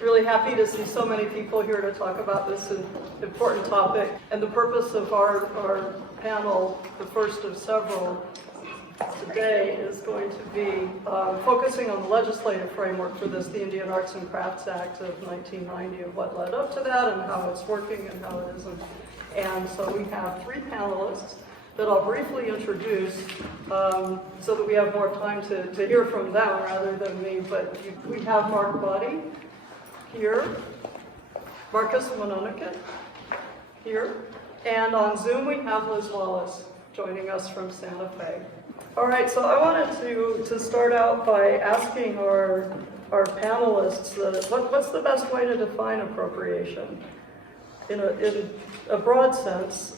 Really happy to see so many people here to talk about this important topic. And the purpose of our panel, the first of several today, is going to be focusing on the legislative framework for this, the Indian Arts and Crafts Act of 1990, and what led up to that, and how it's working and how it isn't. And so we have three panelists that I'll briefly introduce so that we have more time to hear from them rather than me. But we have Mark Bahti here, Marcus Monenkerit here, and on Zoom we have Liz Wallace joining us from Santa Fe. All right, so I wanted to start out by asking our panelists what's the best way to define appropriation in a broad sense,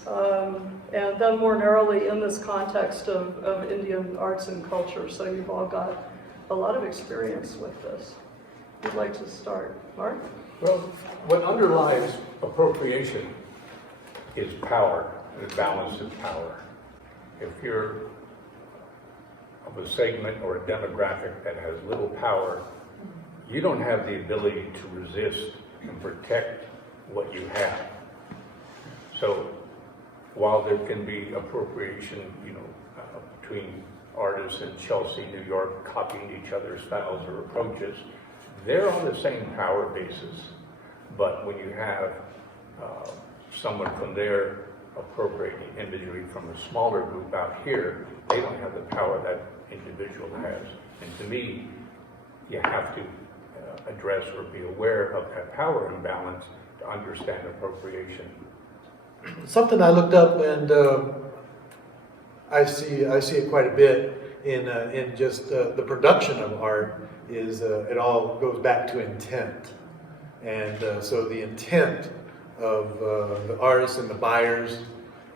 and then more narrowly in this context of Indian arts and culture. So you've all got a lot of experience with this. Who'd like to start? Mark? Well, what underlies appropriation is power, and balance of power. If you're of a segment or a demographic that has little power, you don't have the ability to resist and protect what you have. So while there can be appropriation, between artists in Chelsea, New York, copying each other's styles or approaches, they're on the same power basis. But when you have someone from there appropriating individually from a smaller group out here, they don't have the power that individual has. And to me, you have to address or be aware of that power imbalance to understand appropriation. Something I looked up, and I see it quite a bit in just the production of art, is it all goes back to intent. And so the intent of the artists and the buyers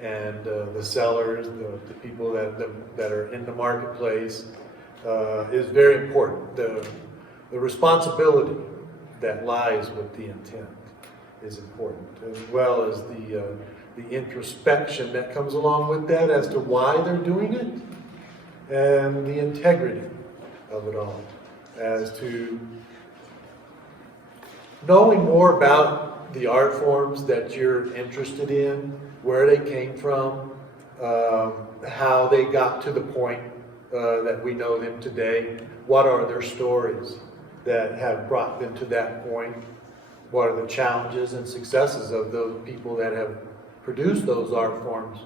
and the sellers, the people that are in the marketplace, is very important. The responsibility that lies with the intent is important, as well as the introspection that comes along with that as to why they're doing it, and the integrity of it all, as to knowing more about the art forms that you're interested in, where they came from, how they got to the point that we know them today, what are their stories that have brought them to that point, what are the challenges and successes of those people that have produced those art forms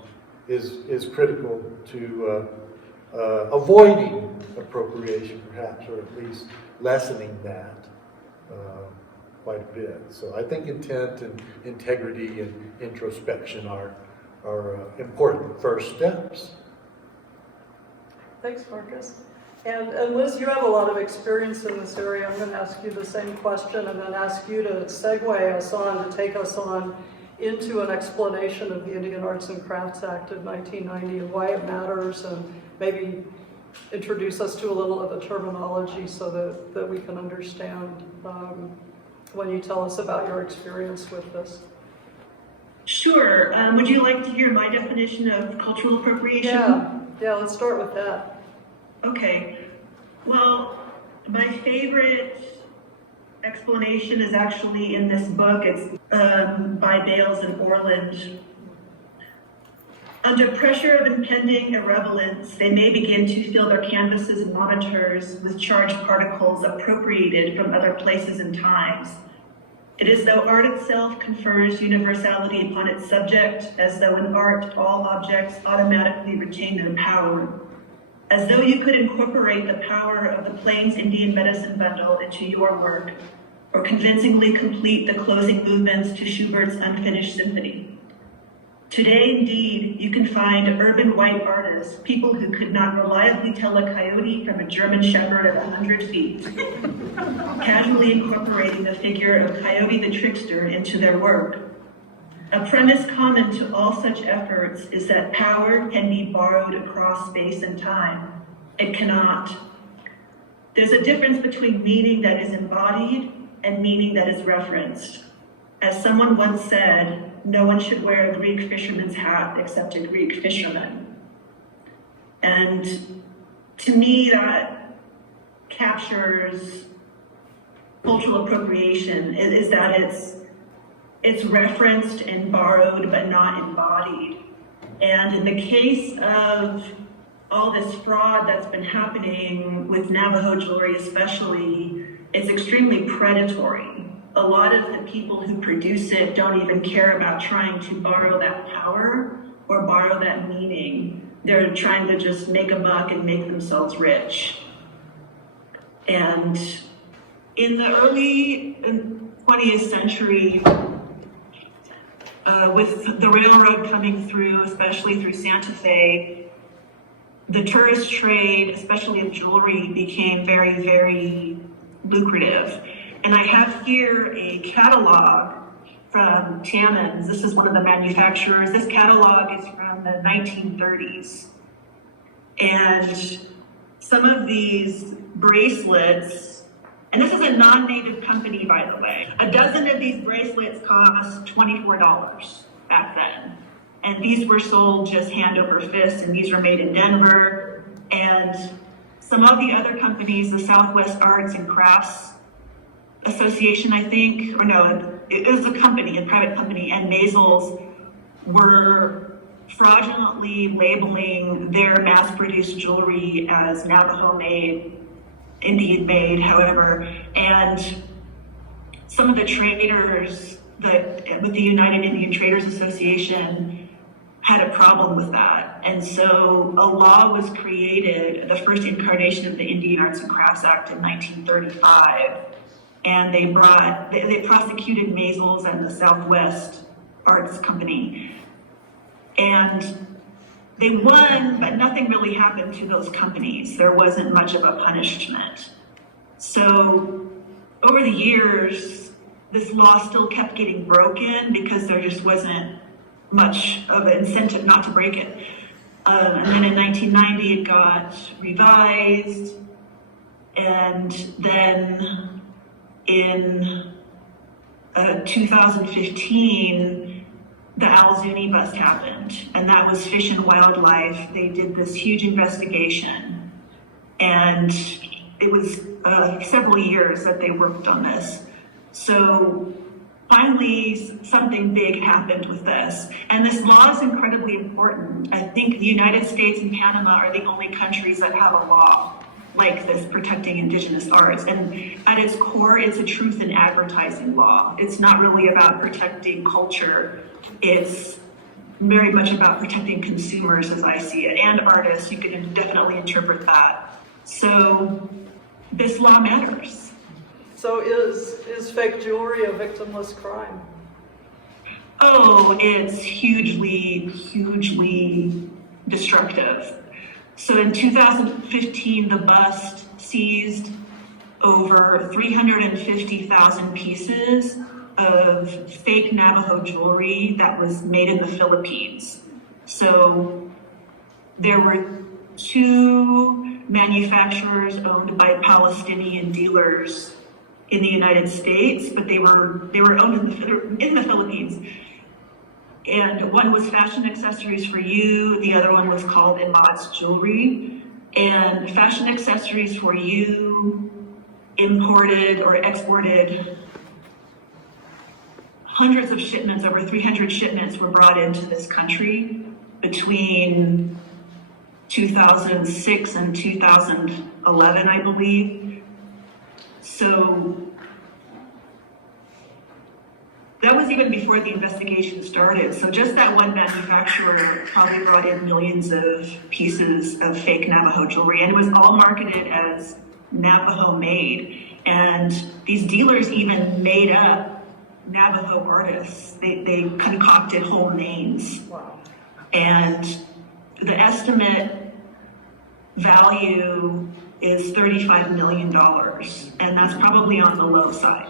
is critical to avoiding appropriation, perhaps, or at least lessening that quite a bit. So I think intent and integrity and introspection are important first steps. Thanks, Marcus. And Liz, you have a lot of experience in this area. I'm going to ask you the same question and then ask you to segue us on, to take us on into an explanation of the Indian Arts and Crafts Act of 1990 and why it matters, and maybe introduce us to a little of the terminology so that we can understand when you tell us about your experience with this. Sure. Would you like to hear my definition of cultural appropriation? Yeah, let's start with that. Okay. Well, my favorite explanation is actually in this book. It's by Bales and Orland. Under pressure of impending irrelevance, they may begin to fill their canvases and monitors with charged particles appropriated from other places and times. It is though art itself confers universality upon its subject, as though in art all objects automatically retain their power. As though you could incorporate the power of the Plains Indian medicine bundle into your work, or convincingly complete the closing movements to Schubert's unfinished symphony. Today, indeed, you can find urban white artists, people who could not reliably tell a coyote from a German shepherd at 100 feet, casually incorporating the figure of Coyote the Trickster into their work. A premise common to all such efforts is that power can be borrowed across space and time. It cannot. There's a difference between meaning that is embodied and meaning that is referenced. As someone once said, no one should wear a Greek fisherman's hat except a Greek fisherman. And to me, that captures cultural appropriation is that it's referenced and borrowed but not embodied. And in the case of all this fraud that's been happening with Navajo jewelry especially, it's extremely predatory. A lot of the people who produce it don't even care about trying to borrow that power or borrow that meaning. They're trying to just make a buck and make themselves rich. And in the early 20th century, with the railroad coming through, especially through Santa Fe, the tourist trade, especially of jewelry, became very, very lucrative. And I have here a catalog from Tammans. This is one of the manufacturers. This catalog is from the 1930s. And some of these bracelets, and this is a non-native company, by the way. A dozen of these bracelets cost $24 back then. And these were sold just hand over fist, and these were made in Denver. And some of the other companies, the Southwest Arts and Crafts Association, I think, or no, it was a company, a private company, and Maisels were fraudulently labeling their mass-produced jewelry as Navajo-made, Indian-made, however, and some of the traders with the United Indian Traders Association had a problem with that. And so a law was created, the first incarnation of the Indian Arts and Crafts Act in 1935. And they prosecuted Maisels and the Southwest Arts Company. And they won, but nothing really happened to those companies. There wasn't much of a punishment. So over the years, this law still kept getting broken because there just wasn't much of an incentive not to break it. And then in 1990, it got revised. And then in 2015, the Al-Zuni bust happened, and that was Fish and Wildlife. They did this huge investigation, and it was several years that they worked on this. So finally, something big happened with this, and this law is incredibly important. I think the United States and Panama are the only countries that have a law like this protecting Indigenous arts. And at its core, it's a truth in advertising law. It's not really about protecting culture. It's very much about protecting consumers as I see it, and artists. You can definitely interpret that. So this law matters. So is fake jewelry a victimless crime? Oh, it's hugely, hugely destructive. So in 2015, the bust seized over 350,000 pieces of fake Navajo jewelry that was made in the Philippines. So there were 2 manufacturers owned by Palestinian dealers in the United States, but they were owned in the Philippines. And one was Fashion Accessories for You, the other one was called Imad's Jewelry. And Fashion Accessories for You imported or exported hundreds of shipments, over 300 shipments were brought into this country between 2006 and 2011, I believe. So that was even before the investigation started. So just that one manufacturer probably brought in millions of pieces of fake Navajo jewelry, and it was all marketed as Navajo made. And these dealers even made up Navajo artists. They concocted whole names. Wow. And the estimate value is $35 million, and that's probably on the low side,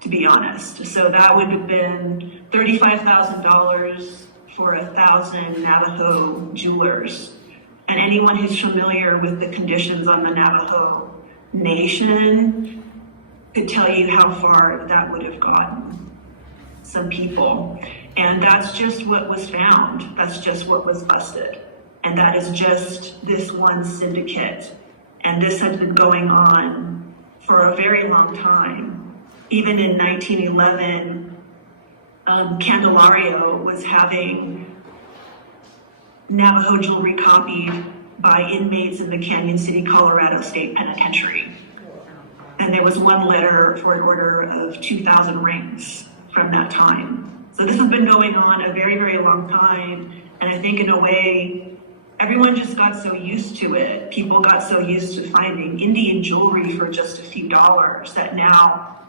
to be honest. So that would have been $35,000 for 1,000 Navajo jewelers. And anyone who's familiar with the conditions on the Navajo Nation could tell you how far that would have gotten some people. And that's just what was found. That's just what was busted. And that is just this one syndicate. And this has been going on for a very long time. Even in 1911, Candelario was having Navajo jewelry copied by inmates in the Canyon City, Colorado State Penitentiary. And there was one letter for an order of 2,000 rings from that time. So this has been going on a very, very long time. And I think in a way, everyone just got so used to it. People got so used to finding Indian jewelry for just a few dollars that now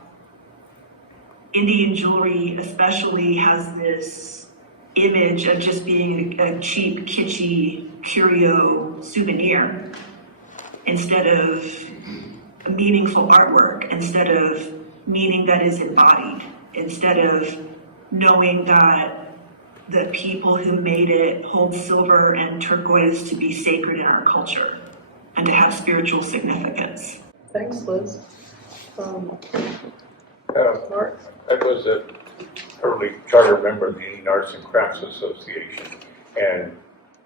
Indian jewelry especially has this image of just being a cheap, kitschy, curio souvenir instead of meaningful artwork, instead of meaning that is embodied, instead of knowing that the people who made it hold silver and turquoise to be sacred in our culture and to have spiritual significance. Thanks, Liz. Mark? I was an early charter member of the Indian Arts and Crafts Association, and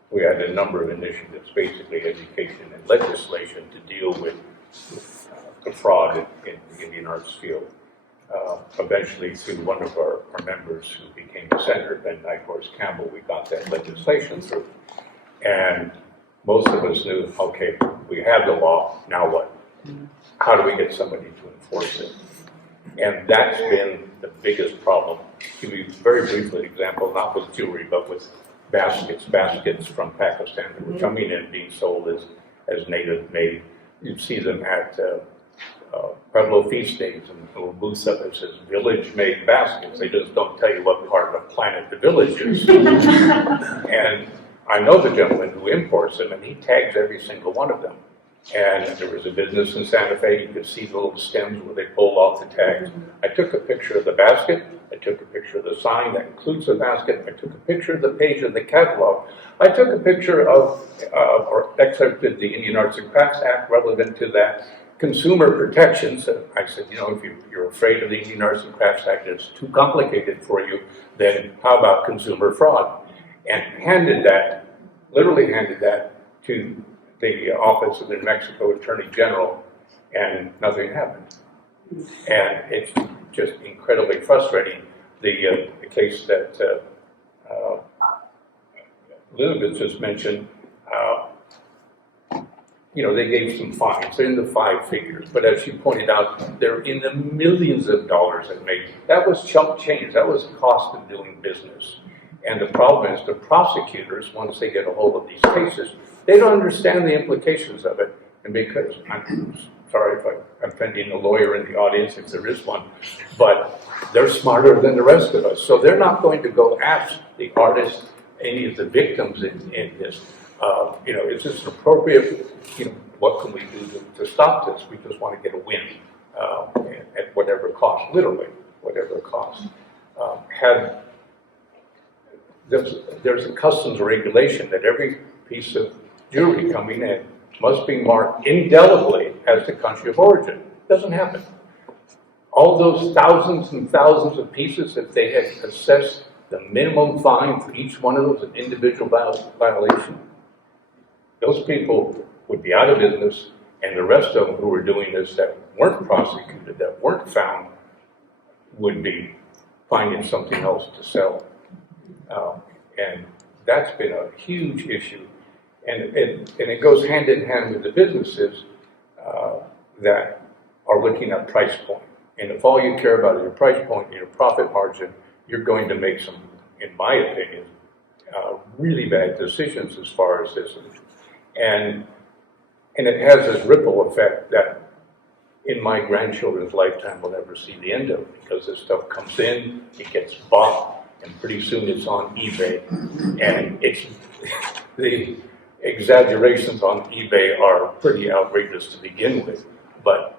we had a number of initiatives, basically education and legislation, to deal with the fraud in the Indian arts field. Eventually, through one of our members who became a senator, Ben Nyquist Campbell, we got that legislation through. And most of us knew, okay, we have the law, now what? How do we get somebody to enforce it? And that's been the biggest problem. To be very briefly, example, not with jewelry, but with baskets from Pakistan that were coming in being sold as native made. You'd see them at Pueblo feast days, and little booths up that says village made baskets. They just don't tell you what part of the planet the village is. And I know the gentleman who imports them, and he tags every single one of them. And there was a business in Santa Fe, you could see the little stems where they pulled off the tags. I took a picture of the basket, I took a picture of the sign that includes the basket, I took a picture of the page of the catalog, I took a picture of, or excerpted the Indian Arts and Crafts Act relevant to that, consumer protections. I said, you know, if you're afraid of the Indian Arts and Crafts Act, it's too complicated for you, then how about consumer fraud? And literally handed that to the office of the New Mexico Attorney General, and nothing happened. And it's just incredibly frustrating. The case that Elizabeth just mentioned, you know, they gave some fines. They're in the 5 figures, but as she pointed out, they're in the millions of dollars it made. That was chump change. That was the cost of doing business. And the problem is the prosecutors, once they get a hold of these cases, they don't understand the implications of it. And because, I'm sorry if I'm offending a lawyer in the audience, if there is one, but they're smarter than the rest of us. So they're not going to go ask the artist, any of the victims in this, you know, is this appropriate? You know, what can we do to stop this? We just want to get a win at whatever cost, literally, whatever cost. There's a customs regulation that every piece of jewelry coming in must be marked indelibly as the country of origin. Doesn't happen. All those thousands and thousands of pieces, if they had assessed the minimum fine for each one of those, an individual violation, those people would be out of business, and the rest of them who were doing this that weren't prosecuted, that weren't found, would be finding something else to sell. And that's been a huge issue. And it goes hand in hand with the businesses that are looking at price point. And if all you care about is your price point and your profit margin, you're going to make some, in my opinion, really bad decisions as far as this. And it has this ripple effect that in my grandchildren's lifetime we'll never see the end of, because this stuff comes in, it gets bought, and pretty soon it's on eBay. And it's the exaggerations on eBay are pretty outrageous to begin with, but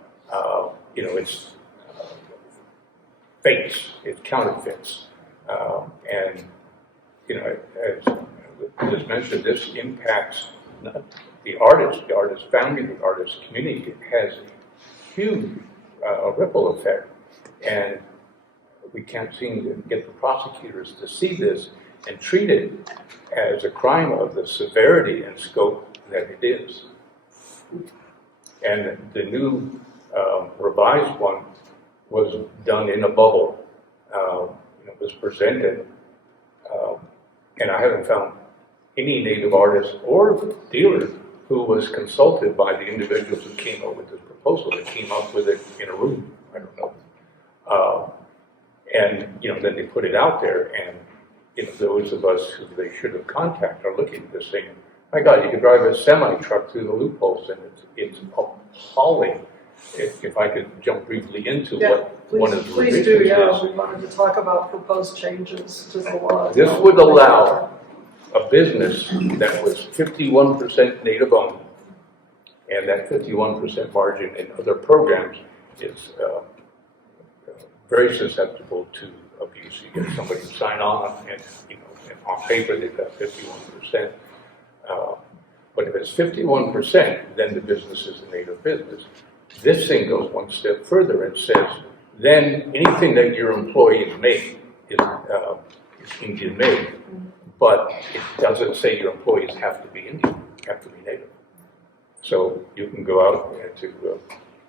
you know, it's fakes, it's counterfeits, and you know, as Liz mentioned, this impacts the artist family, the artist community. It has a huge ripple effect, and we can't seem to get the prosecutors to see this and treat it as a crime of the severity and scope that it is. And the new revised one was done in a bubble. It was presented, and I haven't found any native artist or dealer who was consulted by the individuals who came up with this proposal. They came up with it in a room, I don't know. And then they put it out there, and those of us who they should have contacted are looking at this saying, my God, you could drive a semi-truck through the loopholes, and it's appalling. If I could jump briefly into what one of the please do, revisions is. we wanted to talk about proposed changes to the law. This would allow a business that was 51% native owned, and that 51% margin in other programs is very susceptible to abuse. You get somebody to sign on, and and on paper they've got 51%. But if it's 51%, then the business is a native business. This thing goes one step further and says, then anything that your employees make is Indian made, but it doesn't say your employees have to be Indian, have to be native. So you can go out to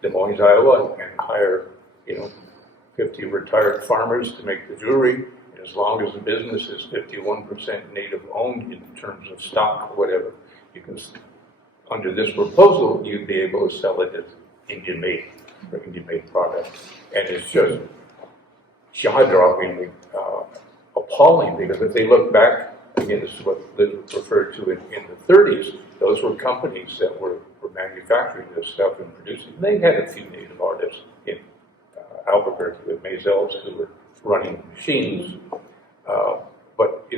Des Moines, Iowa, and hire 50 retired farmers to make the jewelry. As long as the business is 51% native owned in terms of stock or whatever, you can, under this proposal, you'd be able to sell it as Indian made or Indian made product. And it's just jaw-droppingly appalling, because if they look back, again, this is what Liz referred to in the 30s, those were companies that were manufacturing this stuff and producing. They had a few native artists in Albuquerque with Mazels who were running machines, but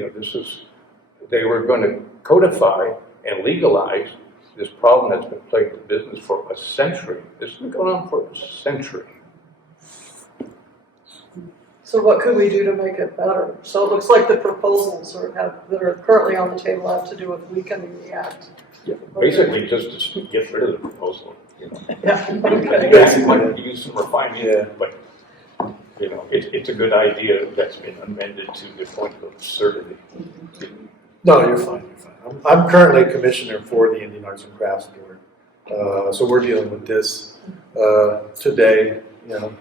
they were going to codify and legalize this problem that's been plaguing the business for a century. This has been going on for a century. So what could we do to make it better? So it looks like the proposals that are currently on the table have to do with weakening the act. Yeah, basically, just to get rid of the proposal. Yeah, okay. Basically, might use some refinement, but it's a good idea that's been amended to the point of absurdity. No, you're fine. You're fine. I'm currently a commissioner for the Indian Arts and Crafts Board, so we're dealing with this today. I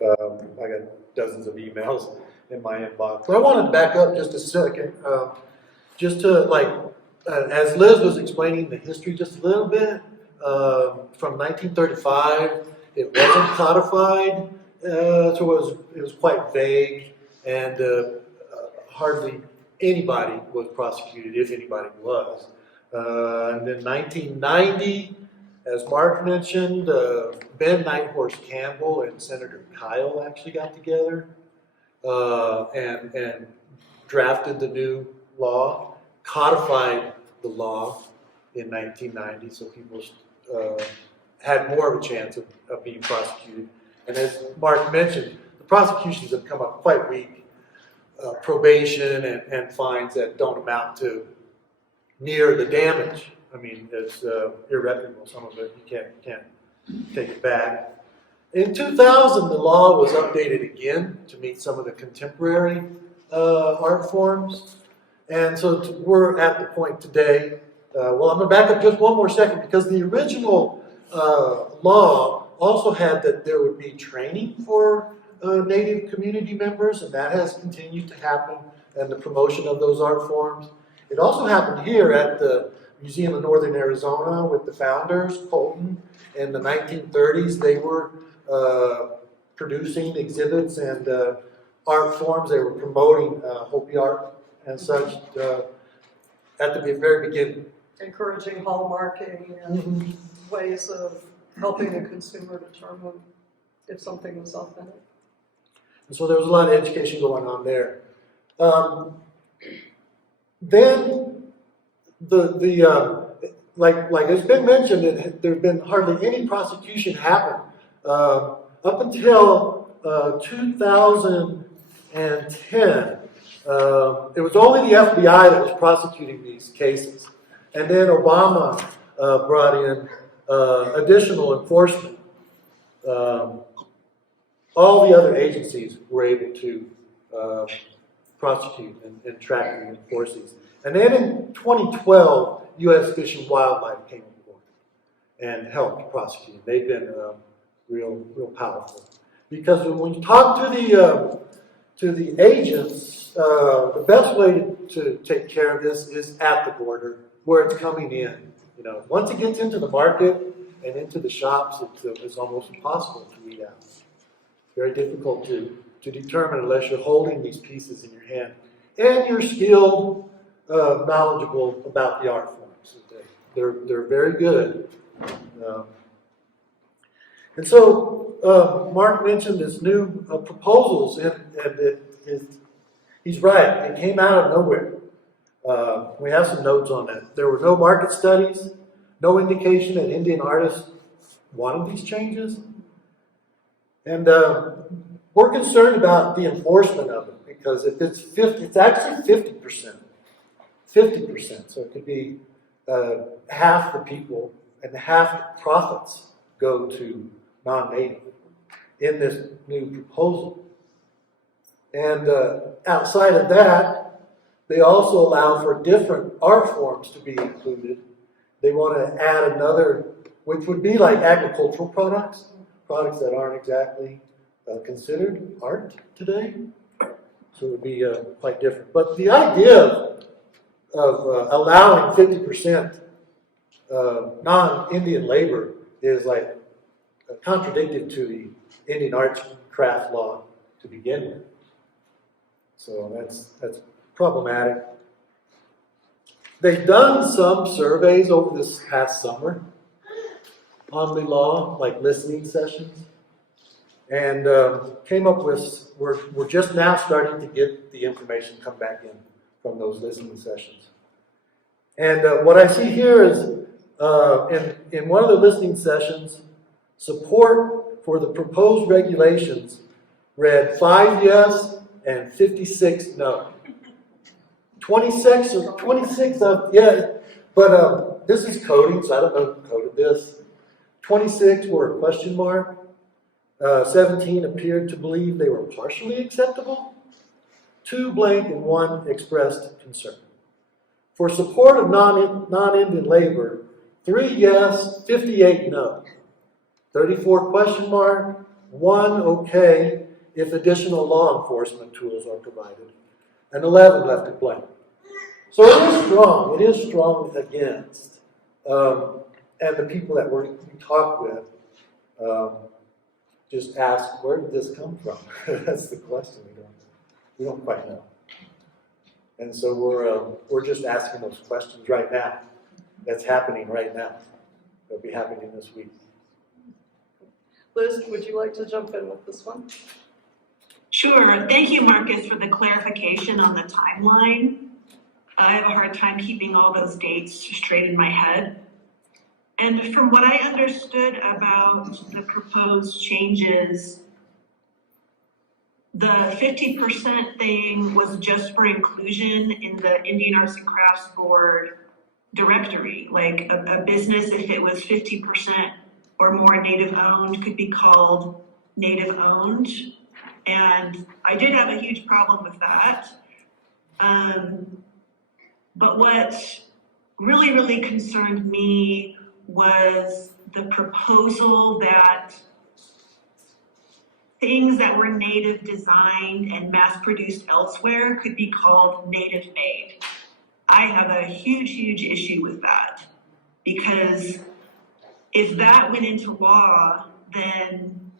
got dozens of emails in my inbox. But I wanted to back up just a second, just to as Liz was explaining the history just a little bit. From 1935, it wasn't codified, so it was quite vague, and hardly anybody was prosecuted, if anybody was. And then 1990, as Mark mentioned, Ben Nighthorse Campbell and Senator Kyle actually got together and drafted the new law, codified the law in 1990, so people had more of a chance of being prosecuted. And as Mark mentioned, the prosecutions have come up quite weak. Probation and fines that don't amount to near the damage. I mean, it's irreparable, some of it. You can't take it back. In 2000, the law was updated again to meet some of the contemporary art forms. And so we're at the point today. Well, I'm going to back up just one more second, because the original law also had that there would be training for Native community members, and that has continued to happen, and the promotion of those art forms. It also happened here at the Museum of Northern Arizona with the founders, Colton. In the 1930s, they were producing exhibits and art forms. They were promoting Hopi art and such at the very beginning. Encouraging hallmarking and ways of helping the consumer determine if something was authentic. And so there was a lot of education going on there. Then like it's been mentioned, there's been hardly any prosecution happen up until 2010. It was only the FBI that was prosecuting these cases, and then Obama brought in additional enforcement. All the other agencies were able to prosecute and track and enforce these. And then in 2012, U.S. Fish and Wildlife came on board and helped prosecute. They've been real powerful. Because when you talk to the agents, the best way to take care of this is at the border, where it's coming in. You know, once it gets into the market and into the shops, it's almost impossible to weed out. Very difficult to determine unless you're holding these pieces in your hand and you're skilled, knowledgeable about the art forms. They're very good. And so Mark mentioned his new proposals, and he's right. It came out of nowhere. We have some notes on that. There were no market studies, no indication that Indian artists wanted these changes. And we're concerned about the enforcement of it, because if it's 50, it's actually 50%. 50%. So it could be half the people and half the profits go to non-native in this new proposal. And outside of that, they also allow for different art forms to be included. They want to add another, which would be like agricultural products that aren't exactly considered art today. So it would be quite different. But the idea of allowing 50% non-Indian labor is like contradicted to the Indian arts and craft law to begin with. So that's problematic. They've done some surveys over this past summer on the law, like listening sessions, and came up with, we're just now starting to get the information come back in from those listening sessions. And what I see here is, in one of the listening sessions, support for the proposed regulations read 5 yes and 56 no. 26 of, yeah, but this is coding, so I don't know who coded this. 26 were a question mark. 17 appeared to believe they were partially acceptable. 2 blank and 1 expressed concern. For support of non-Indian labor, 3 yes, 58 no. 34 question mark, 1 okay if additional law enforcement tools are provided, and 11 left it blank. So it is strong against. And the people that we talk with just ask, where did this come from? That's the question. We don't quite know. And so we're just asking those questions right now. That's happening right now. It'll be happening this week. Liz, would you like to jump in with this one? Sure. Thank you, Marcus, for the clarification on the timeline. I have a hard time keeping all those dates straight in my head. And from what I understood about the proposed changes, the 50% thing was just for inclusion in the Indian Arts and Crafts Board directory. Like a business, if it was 50% or more Native owned, could be called Native owned. And I did have a huge problem with that. But what really, really concerned me was the proposal that things that were native designed and mass produced elsewhere could be called native made. I have a huge, huge issue with that, because if that went into law, then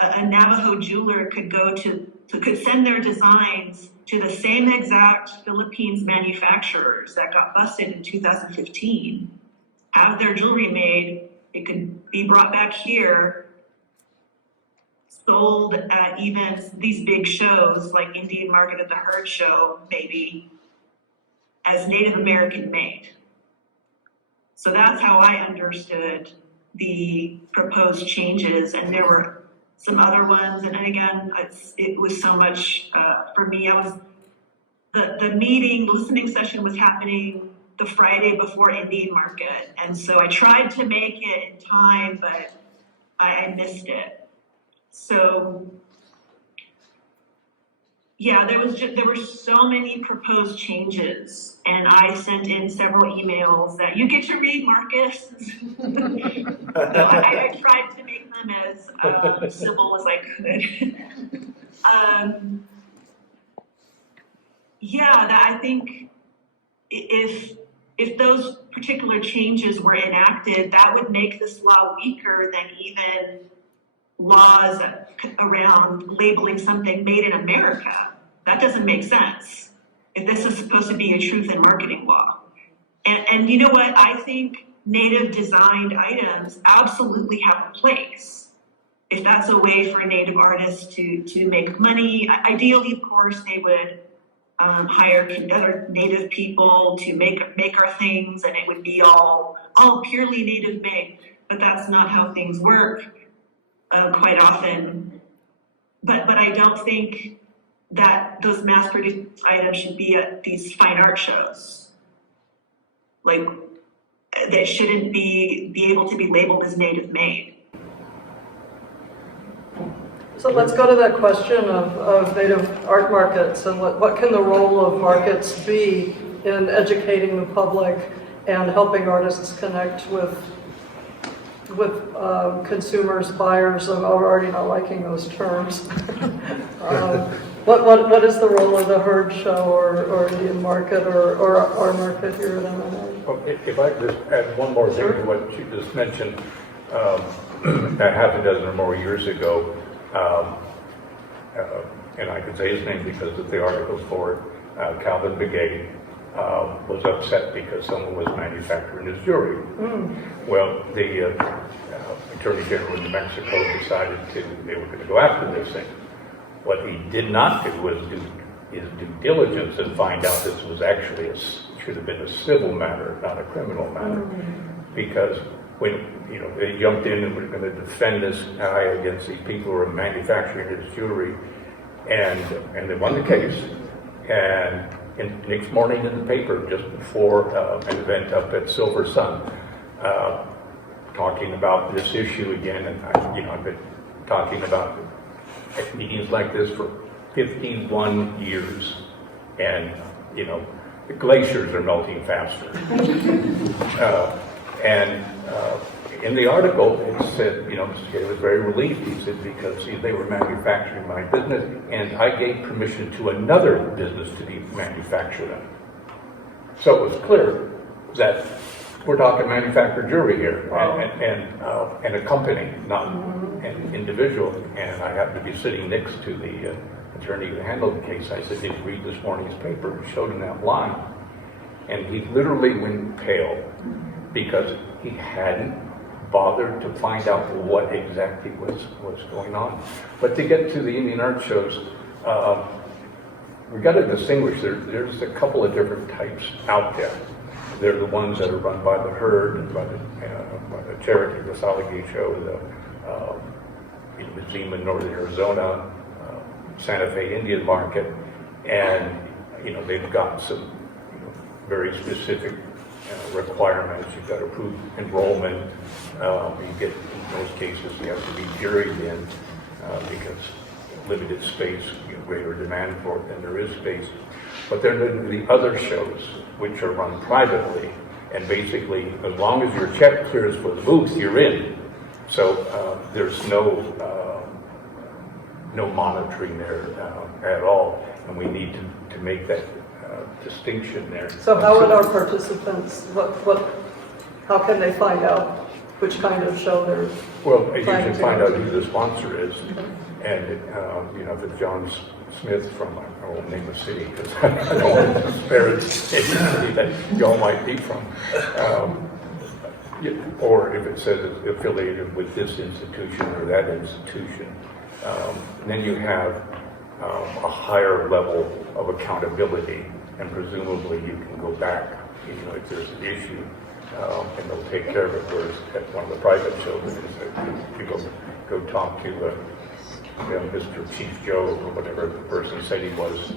a Navajo jeweler could could send their designs to the same exact Philippines manufacturers that got busted in 2015, have their jewelry made, it could be brought back here, sold at events, these big shows like Indian Market at the Herd Show, maybe, as Native American made. So that's how I understood the proposed changes, and there were some other ones, and again, it was so much for me. The listening session was happening the Friday before Indian Market, and so I tried to make it in time, but I missed it. So yeah, there were so many proposed changes, and I sent in several emails that you get to read, Marcus. So I tried to make them as civil as I could. I think if those particular changes were enacted, that would make this law weaker than even laws around labeling something made in America. That doesn't make sense if this is supposed to be a truth in marketing law. And you know what? I think native designed items absolutely have a place. If that's a way for Native artists to make money, ideally, of course, they would hire other Native people to make our things, and it would be all purely Native made. But that's not how things work quite often. But I don't think that those mass-produced items should be at these fine art shows. Like, they shouldn't be able to be labeled as Native made. So let's go to that question of Native art markets and what can the role of markets be in educating the public and helping artists connect with consumers, buyers. I'm already not liking those terms. What is the role of the herd show or Indian market or our market here at MMA? Well, if I could just add one more thing to what you just mentioned, a half a dozen or more years ago, and I could say his name because of the articles for it, Calvin Begay was upset because someone was manufacturing his jewelry. Well, the Attorney General in New Mexico decided they were going to go after this thing. What he did not do was do his due diligence and find out this was actually should have been a civil matter, not a criminal matter, because when they jumped in and were going to defend this guy against these people who were manufacturing his jewelry, and they won the case. And next morning in the paper, just before an event up at Silver Sun, talking about this issue again, and I've been talking about meetings like this for 51 years, and the glaciers are melting faster. In the article, it said, he was very relieved. He said, because they were manufacturing my business, and I gave permission to another business to be manufactured them. So it was clear that we're talking manufactured jewelry here, and a company, not an individual. And I happened to be sitting next to the attorney who handled the case. I said, did you read this morning's paper? And showed him that line. And he literally went pale because he hadn't bothered to find out what exactly was going on. But to get to the Indian art shows, we've got to distinguish. There's a couple of different types out there. They're the ones that are run by the herd, and by the Cherokee, the Salagi show, the Zima, Northern Arizona, Santa Fe Indian Market, and they've got some very specific requirements. You've got to prove enrollment. You get, in most cases, you have to be juried in because limited space, greater demand for it than there is space. But then there are the other shows, which are run privately, and basically, as long as your check clears for the booth, you're in. So there's no monitoring there at all, and we need to make that distinction there. So how would our participants, how can they find out which kind of show they're Well, you can find out who the sponsor is, and if it's John Smith from, I won't name a city because I don't want to disparage any city that y'all might be from, or if it says it's affiliated with this institution or that institution, then you have a higher level of accountability, and presumably you can go back, if there's an issue, and they'll take care of it. Whereas at one of the private shows, you go talk to Mr. Chief Joe or whatever the person said he was.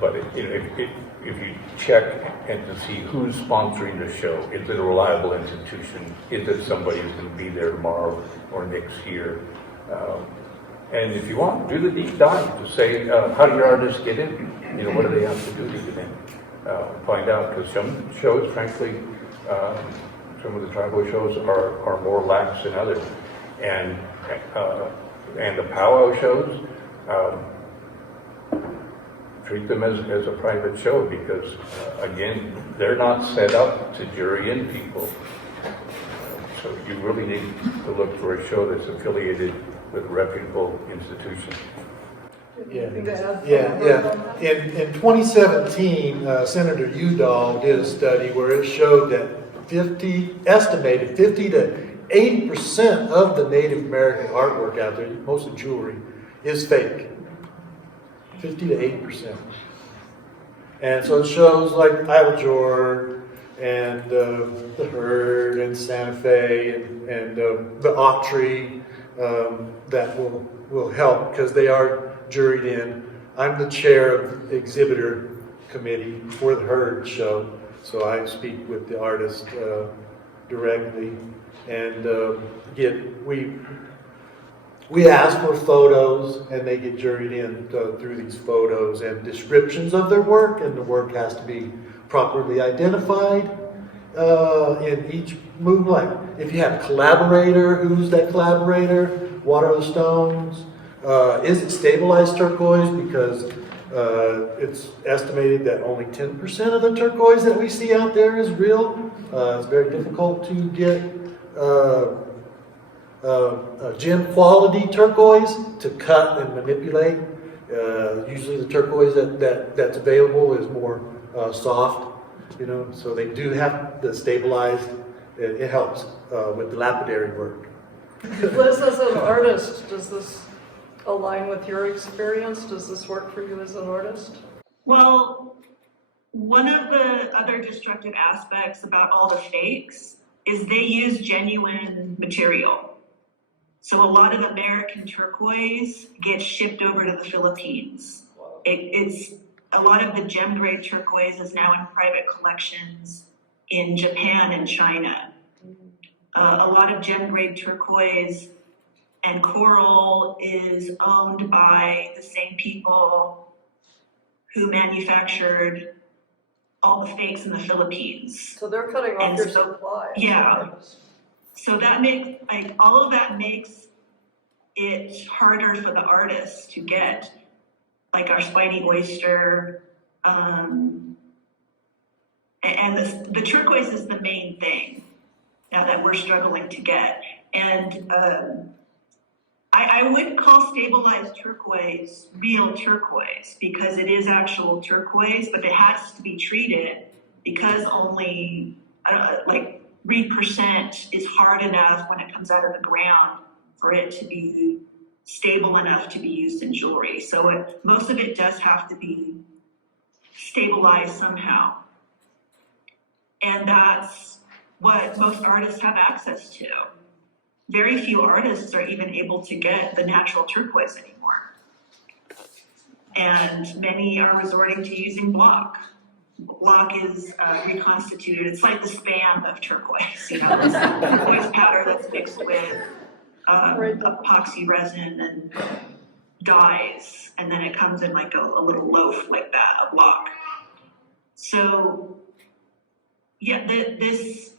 But if you check and to see who's sponsoring the show, is it a reliable institution? Is it somebody who's going to be there tomorrow or next year? And if you want, do the deep dive to say, how do your artists get in? What do they have to do to get in? Find out, because some shows, frankly, some of the tribal shows are more lax than others. And the powwow shows, treat them as a private show because, again, they're not set up to jury in people. So you really need to look for a show that's affiliated with a reputable institution. Yeah, Anything to add? yeah. In 2017, Senator Udall did a study where it showed that estimated 50 to 80% of the Native American artwork out there, mostly jewelry, is fake. 50 to 80%. And so it shows like Isle and the Herd and Santa Fe and the Autry that will help because they are juried in. I'm the chair of the exhibitor committee for the Herd show, so I speak with the artist directly, and we ask for photos, and they get juried in through these photos and descriptions of their work, and the work has to be properly identified in each move. Like if you have a collaborator, who's that collaborator? What are the stones? Is it stabilized turquoise? Because it's estimated that only 10% of the turquoise that we see out there is real. It's very difficult to get gem quality turquoise to cut and manipulate. Usually the turquoise that's available is more soft, so they do have the stabilized. It helps with the lapidary work. Liz, as an artist, does this align with your experience? Does this work for you as an artist? Well, one of the other destructive aspects about all the fakes is they use genuine material. So a lot of American turquoise gets shipped over to the Philippines. It's a lot of the gem grade turquoise is now in private collections in Japan and China. A lot of gem grade turquoise and coral is owned by the same people who manufactured all the fakes in the Philippines. So they're cutting off your supply. Yeah. So that makes, all of that makes it harder for the artists to get, like our Spiny Oyster, and the turquoise is the main thing now that we're struggling to get. And I wouldn't call stabilized turquoise real turquoise because it is actual turquoise, but it has to be treated because only 3% is hard enough when it comes out of the ground for it to be stable enough to be used in jewelry. So most of it does have to be stabilized somehow. And that's what most artists have access to. Very few artists are even able to get the natural turquoise anymore. And many are resorting to using block. Block is reconstituted. It's like the Spam of turquoise, this turquoise powder that's mixed with epoxy resin and dyes, and then it comes in like a little loaf like that, a block. So, yeah, this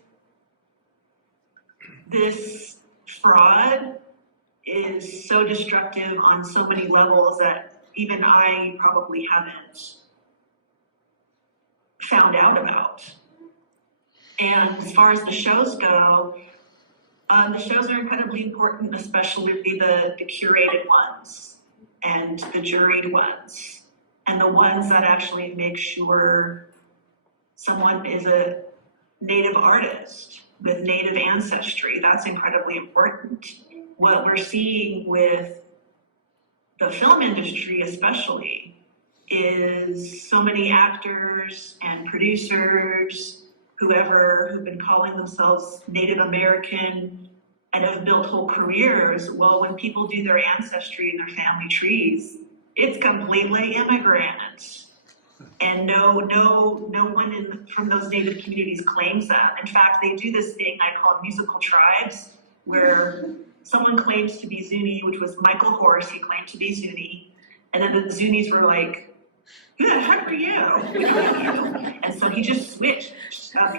fraud is so destructive on so many levels that even I probably haven't found out about. And as far as the shows go, the shows are incredibly important, especially the curated ones and the juried ones, and the ones that actually make sure someone is a Native artist with Native ancestry. That's incredibly important. What we're seeing with the film industry especially is so many actors and producers, who've been calling themselves Native American and have built whole careers. Well, when people do their ancestry and their family trees, it's completely immigrant. And no one from those Native communities claims that. In fact, they do this thing I call musical tribes, where someone claims to be Zuni, which was Michael Horse, he claimed to be Zuni. And then the Zunis were like, who the heck are you? And so he just switched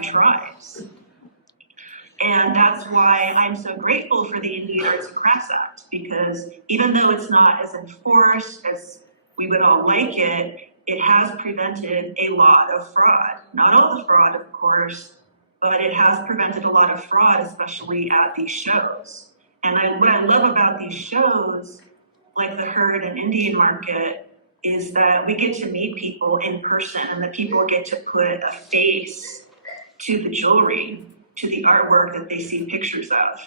tribes. And that's why I'm so grateful for the Indian Arts and Crafts Act, because even though it's not as enforced as we would all like it, it has prevented a lot of fraud. Not all the fraud, of course, but it has prevented a lot of fraud, especially at these shows. And what I love about these shows, like the Herd and Indian Market, is that we get to meet people in person, and the people get to put a face to the jewelry, to the artwork that they see pictures of.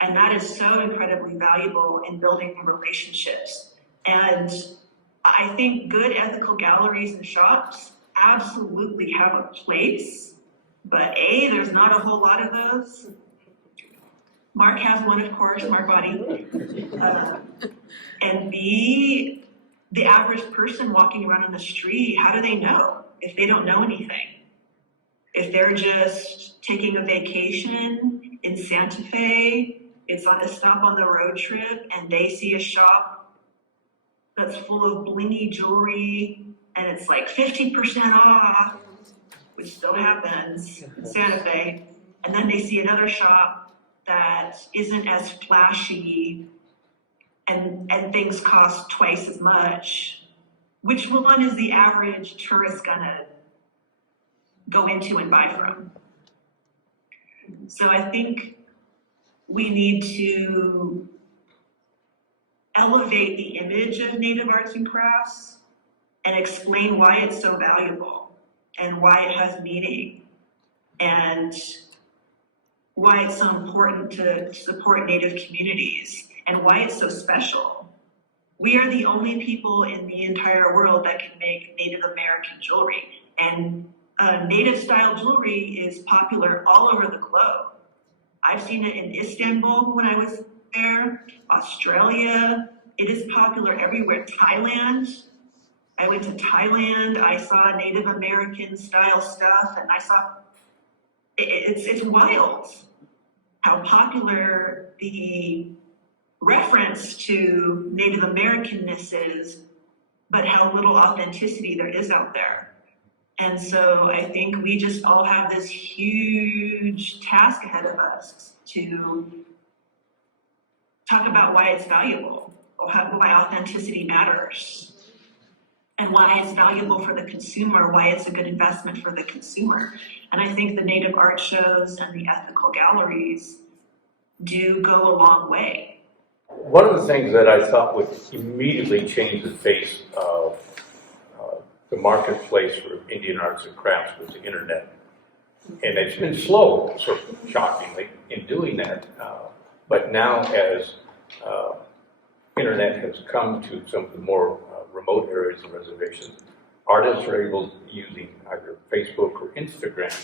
And that is so incredibly valuable in building relationships. And I think good ethical galleries and shops absolutely have a place, but A, there's not a whole lot of those. Mark has one, of course, Mark Bahti. And B, the average person walking around in the street, how do they know if they don't know anything? If they're just taking a vacation in Santa Fe, it's on a stop on the road trip, and they see a shop that's full of blingy jewelry, and it's like 50% off, which still happens in Santa Fe, and then they see another shop that isn't as flashy, and things cost twice as much. Which one is the average tourist gonna go into and buy from? So I think we need to elevate the image of Native arts and crafts and explain why it's so valuable and why it has meaning and why it's so important to support Native communities and why it's so special. We are the only people in the entire world that can make Native American jewelry, and Native style jewelry is popular all over the globe. I've seen it in Istanbul when I was there, Australia. It is popular everywhere. Thailand. I went to Thailand. I saw Native American style stuff, and I saw it's wild how popular the reference to Native Americanness is, but how little authenticity there is out there. And so I think we just all have this huge task ahead of us to talk about why it's valuable, or why authenticity matters, and why it's valuable for the consumer, why it's a good investment for the consumer. And I think the Native art shows and the ethical galleries do go a long way. One of the things that I thought would immediately change the face of the marketplace for Indian arts and crafts was the internet. And it's been slow, sort of shockingly, in doing that. But now as internet has come to some of the more remote areas and reservations, artists are able, using either Facebook or Instagram,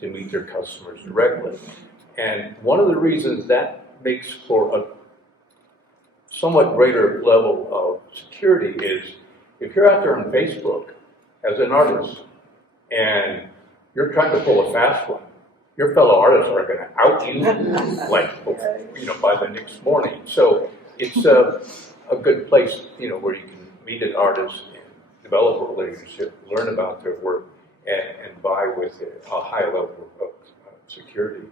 to meet their customers directly. And one of the reasons that makes for a somewhat greater level of security is if you're out there on Facebook as an artist and you're trying to pull a fast one, your fellow artists are going to out you like, by the next morning. So it's a good place, where you can meet an artist and develop a relationship, learn about their work, and buy with a high level of security.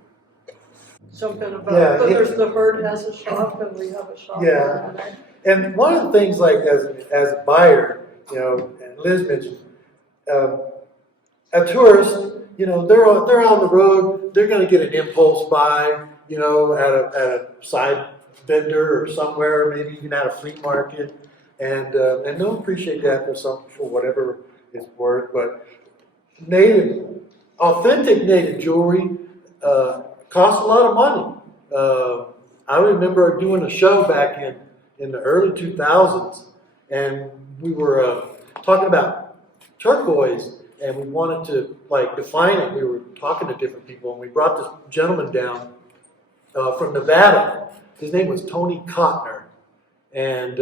Jump in about, Yeah, but there's the Herd has a shop and we have a shop. Yeah. there. And one of the things, like as a buyer, and Liz mentioned, a tourist, they're on the road, they're going to get an impulse buy, at a side vendor or somewhere, maybe even at a flea market, and they'll appreciate that for whatever it's worth. But authentic Native jewelry costs a lot of money. I remember doing a show back in the early 2000s, and we were talking about turquoise, and we wanted to define it. We were talking to different people, and we brought this gentleman down from Nevada. His name was Tony Cotner, and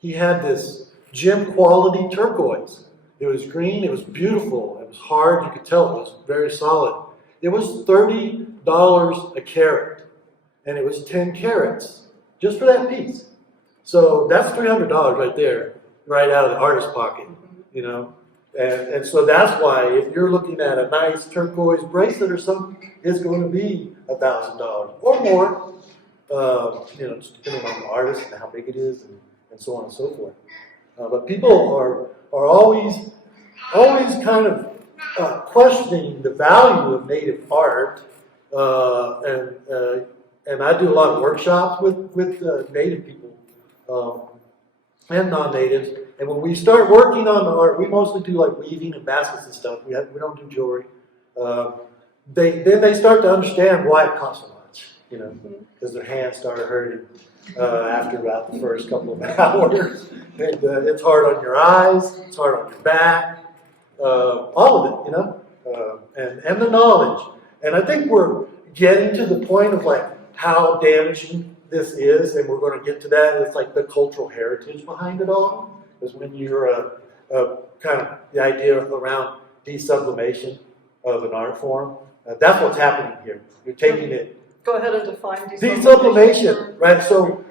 he had this gem quality turquoise. It was green, it was beautiful, it was hard, you could tell it was very solid. It was $30 a carat, and it was 10 carats, just for that piece. So that's $300 right there, right out of the artist's pocket, And so that's why if you're looking at a nice turquoise bracelet or something, it's going to be $1,000 or more, just depending on the artist and how big it is and so on and so forth. But people are always kind of questioning the value of Native art, and I do a lot of workshops with Native people and non-natives. And when we start working on the art, we mostly do like weaving and baskets and stuff. We don't do jewelry. They start to understand why it costs so much, because their hands start hurting after about the first couple of hours. And it's hard on your eyes, it's hard on your back, all of it, and the knowledge. And I think we're getting to the point of like how damaging this is, and we're going to get to that. It's like the cultural heritage behind it all, is when you're kind of the idea around desublimation of an art form. That's what's happening here. You're taking it. Go ahead and define Desublimation, right? So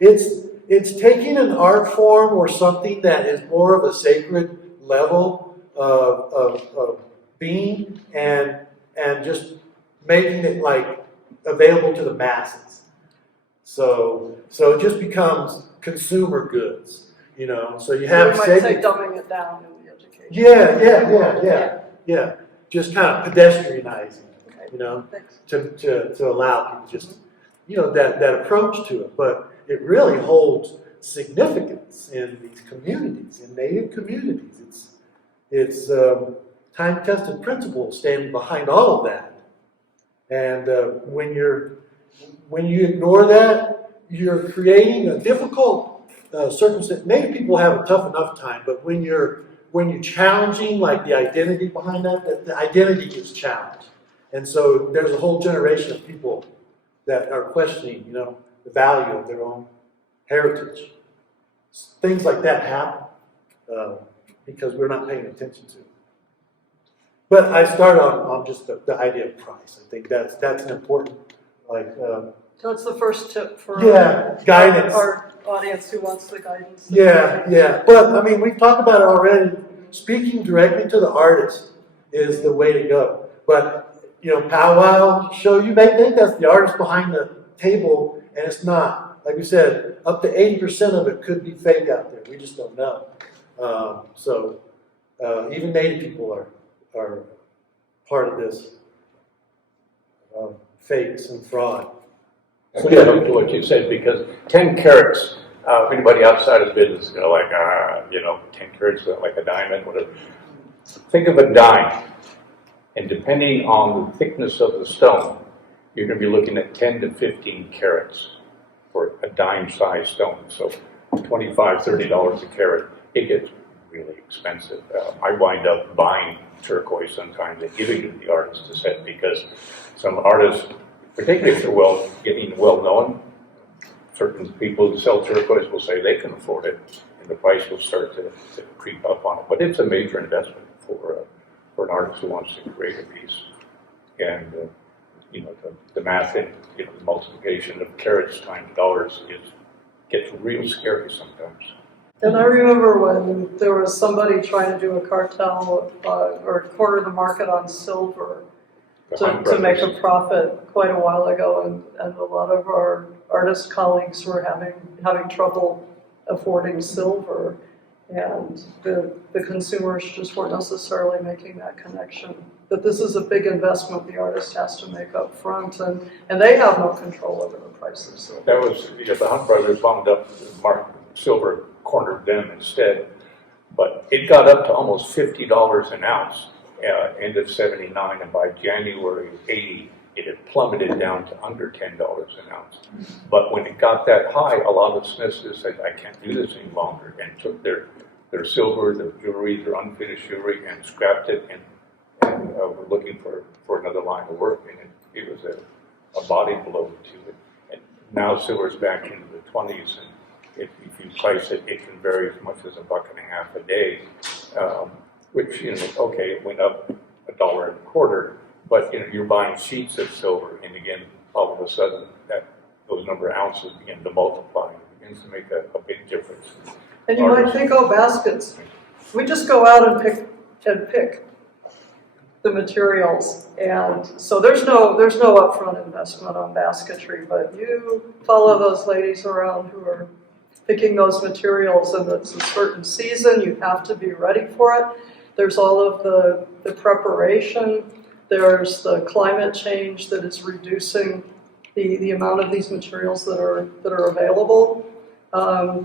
it's taking an art form or something that is more of a sacred level of being and just making it like available to the masses. So it just becomes consumer goods, So you have we might say dumbing it down in the education. Yeah. Just kind of pedestrianizing, Thanks. to allow people just, that approach to it. But it really holds significance in these communities, in Native communities. It's time-tested principles standing behind all of that. And when you ignore that, you're creating a difficult circumstance. Native people have a tough enough time, but when you're challenging like the identity behind that, the identity gets challenged. And so there's a whole generation of people that are questioning, the value of their own heritage. Things like that happen because we're not paying attention to it. But I start on just the idea of price. I think that's an important, That's the first tip for guidance. Our audience who wants the guidance. Yeah. But I mean, we've talked about it already. Speaking directly to the artist is the way to go. But powwow show, you may think that's the artist behind the table, and it's not. Like we said, up to 80% of it could be fake out there. We just don't know. So even Native people are part of this fakes and fraud. So yeah, to what you said, because 10 carats, anybody outside of the business is going to 10 carats like a diamond, whatever. Think of a dime, and depending on the thickness of the stone, you're going to be looking at 10 to 15 carats for a dime-sized stone. So $25, $30 a carat. It gets really expensive. I wind up buying turquoise sometimes and giving it to the artist to set, because some artists, particularly if they're getting well known, certain people who sell turquoise will say they can afford it, and the price will start to creep up on it. But it's a major investment for an artist who wants to create a piece. And the math and the multiplication of carats times dollars gets real scary sometimes. And I remember when there was somebody trying to do a cartel or corner the market on silver to make a profit quite a while ago, and a lot of our artist colleagues were having trouble affording silver, and the consumers just weren't necessarily making that connection. That this is a big investment the artist has to make up front, and they have no control over the price of silver. That was, the Hunt brothers wound up, silver cornered them instead, but it got up to almost $50 an ounce, end of '79, and by January '80, it had plummeted down to under $10 an ounce. But when it got that high, a lot of smiths said, I can't do this any longer, and took their silver, their jewelry, their unfinished jewelry, and scrapped it, and were looking for another line of work, and it was a body blow to it. And now silver's back into the 20s, and if you price it, it can vary as much as $1.50 a day, which, it went up $1.25, but you're buying sheets of silver, and again, all of a sudden, those number of ounces begin to multiply. It begins to make a big difference. And you might think, baskets. We just go out and pick. the materials. And so there's no upfront investment on basketry, but you follow those ladies around who are picking those materials, and it's a certain season, you have to be ready for it. There's all of the preparation, there's the climate change that is reducing the amount of these materials that are available.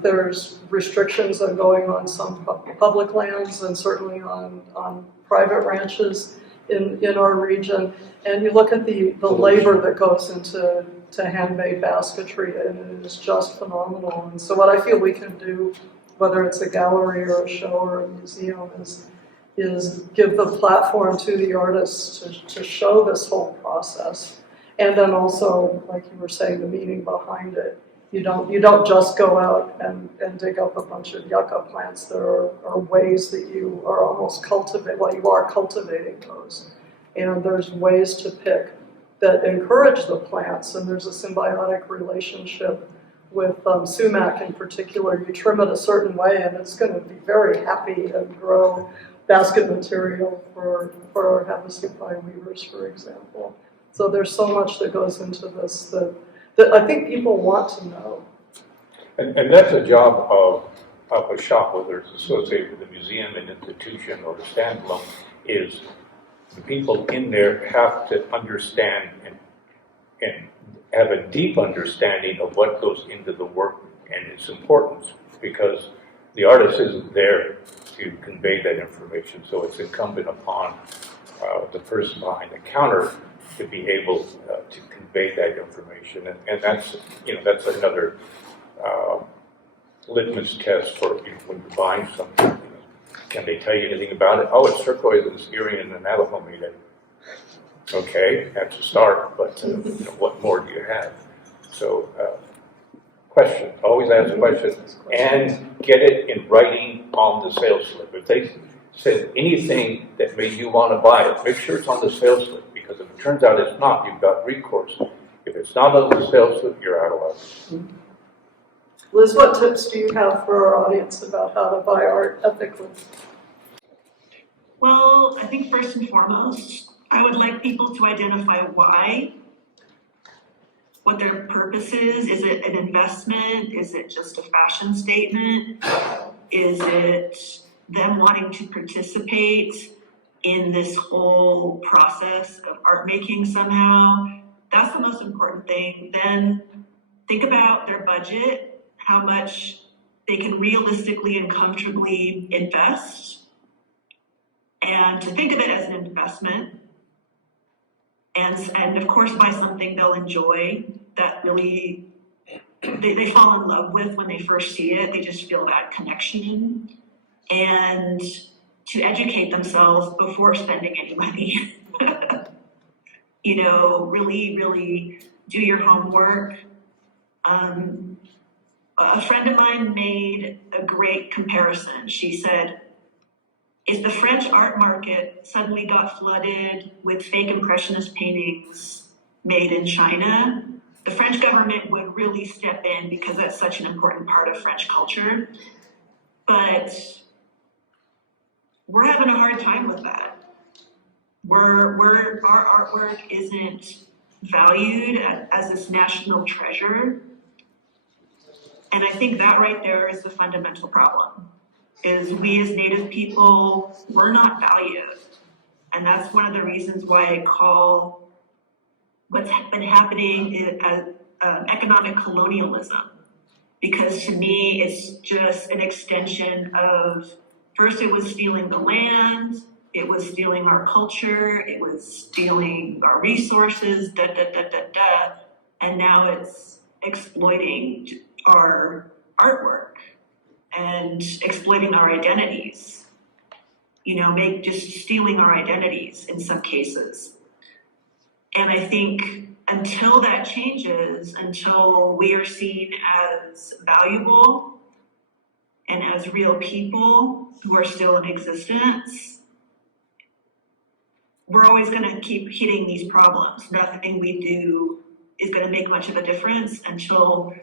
There's restrictions on going on some public lands and certainly on private ranches in our region. And you look at the labor that goes into handmade basketry, and it is just phenomenal. And so what I feel we can do, whether it's a gallery or a show or a museum, is give the platform to the artists to show this whole process. And then also, like you were saying, the meaning behind it. You don't just go out and dig up a bunch of yucca plants. There are ways that you are almost you are cultivating those. And there's ways to pick that encourage the plants, and there's a symbiotic relationship with sumac in particular. You trim it a certain way and it's going to be very happy and grow basket material for our Havasupai weavers, for example. So there's so much that goes into this that I think people want to know. And that's a job of a shop, whether it's associated with a museum, an institution, or a standalone, is the people in there have to understand and have a deep understanding of what goes into the work and its importance, because the artist isn't there to convey that information. So it's incumbent upon the person behind the counter to be able to convey that information, and that's another litmus test for people when you're buying something. Can they tell you anything about it? Oh, it's turquoise and it's Erie and the Navajo made it. Okay, that's a start, but what more do you have? So, question. Always ask questions and get it in writing on the sales slip. If they said anything that made you want to buy it, make sure it's on the sales slip, because if it turns out it's not, you've got recourse. If it's not on the sales slip, you're out of luck. Liz, what tips do you have for our audience about how to buy art ethically? Well, I think first and foremost, I would like people to identify why, what their purpose is. Is it an investment? Is it just a fashion statement? Is it them wanting to participate in this whole process of art making somehow? That's the most important thing. Then think about their budget, how much they can realistically and comfortably invest, and to think of it as an investment, and of course buy something they'll enjoy, that really they fall in love with when they first see it. They just feel that connection, and to educate themselves before spending any money. Really, really do your homework. A friend of mine made a great comparison. She said, if the French art market suddenly got flooded with fake impressionist paintings made in China, the French government would really step in, because that's such an important part of French culture. But we're having a hard time with that. Our artwork isn't valued as this national treasure. And I think that right there is the fundamental problem, is we as Native people, we're not valued. And that's one of the reasons why I call what's been happening as economic colonialism. Because to me, it's just an extension of, first it was stealing the land, it was stealing our culture, it was stealing our resources, and now it's exploiting our artwork and exploiting our identities, just stealing our identities in some cases. And I think until that changes, until we are seen as valuable and as real people who are still in existence, we're always going to keep hitting these problems. Nothing we do is going to make much of a difference until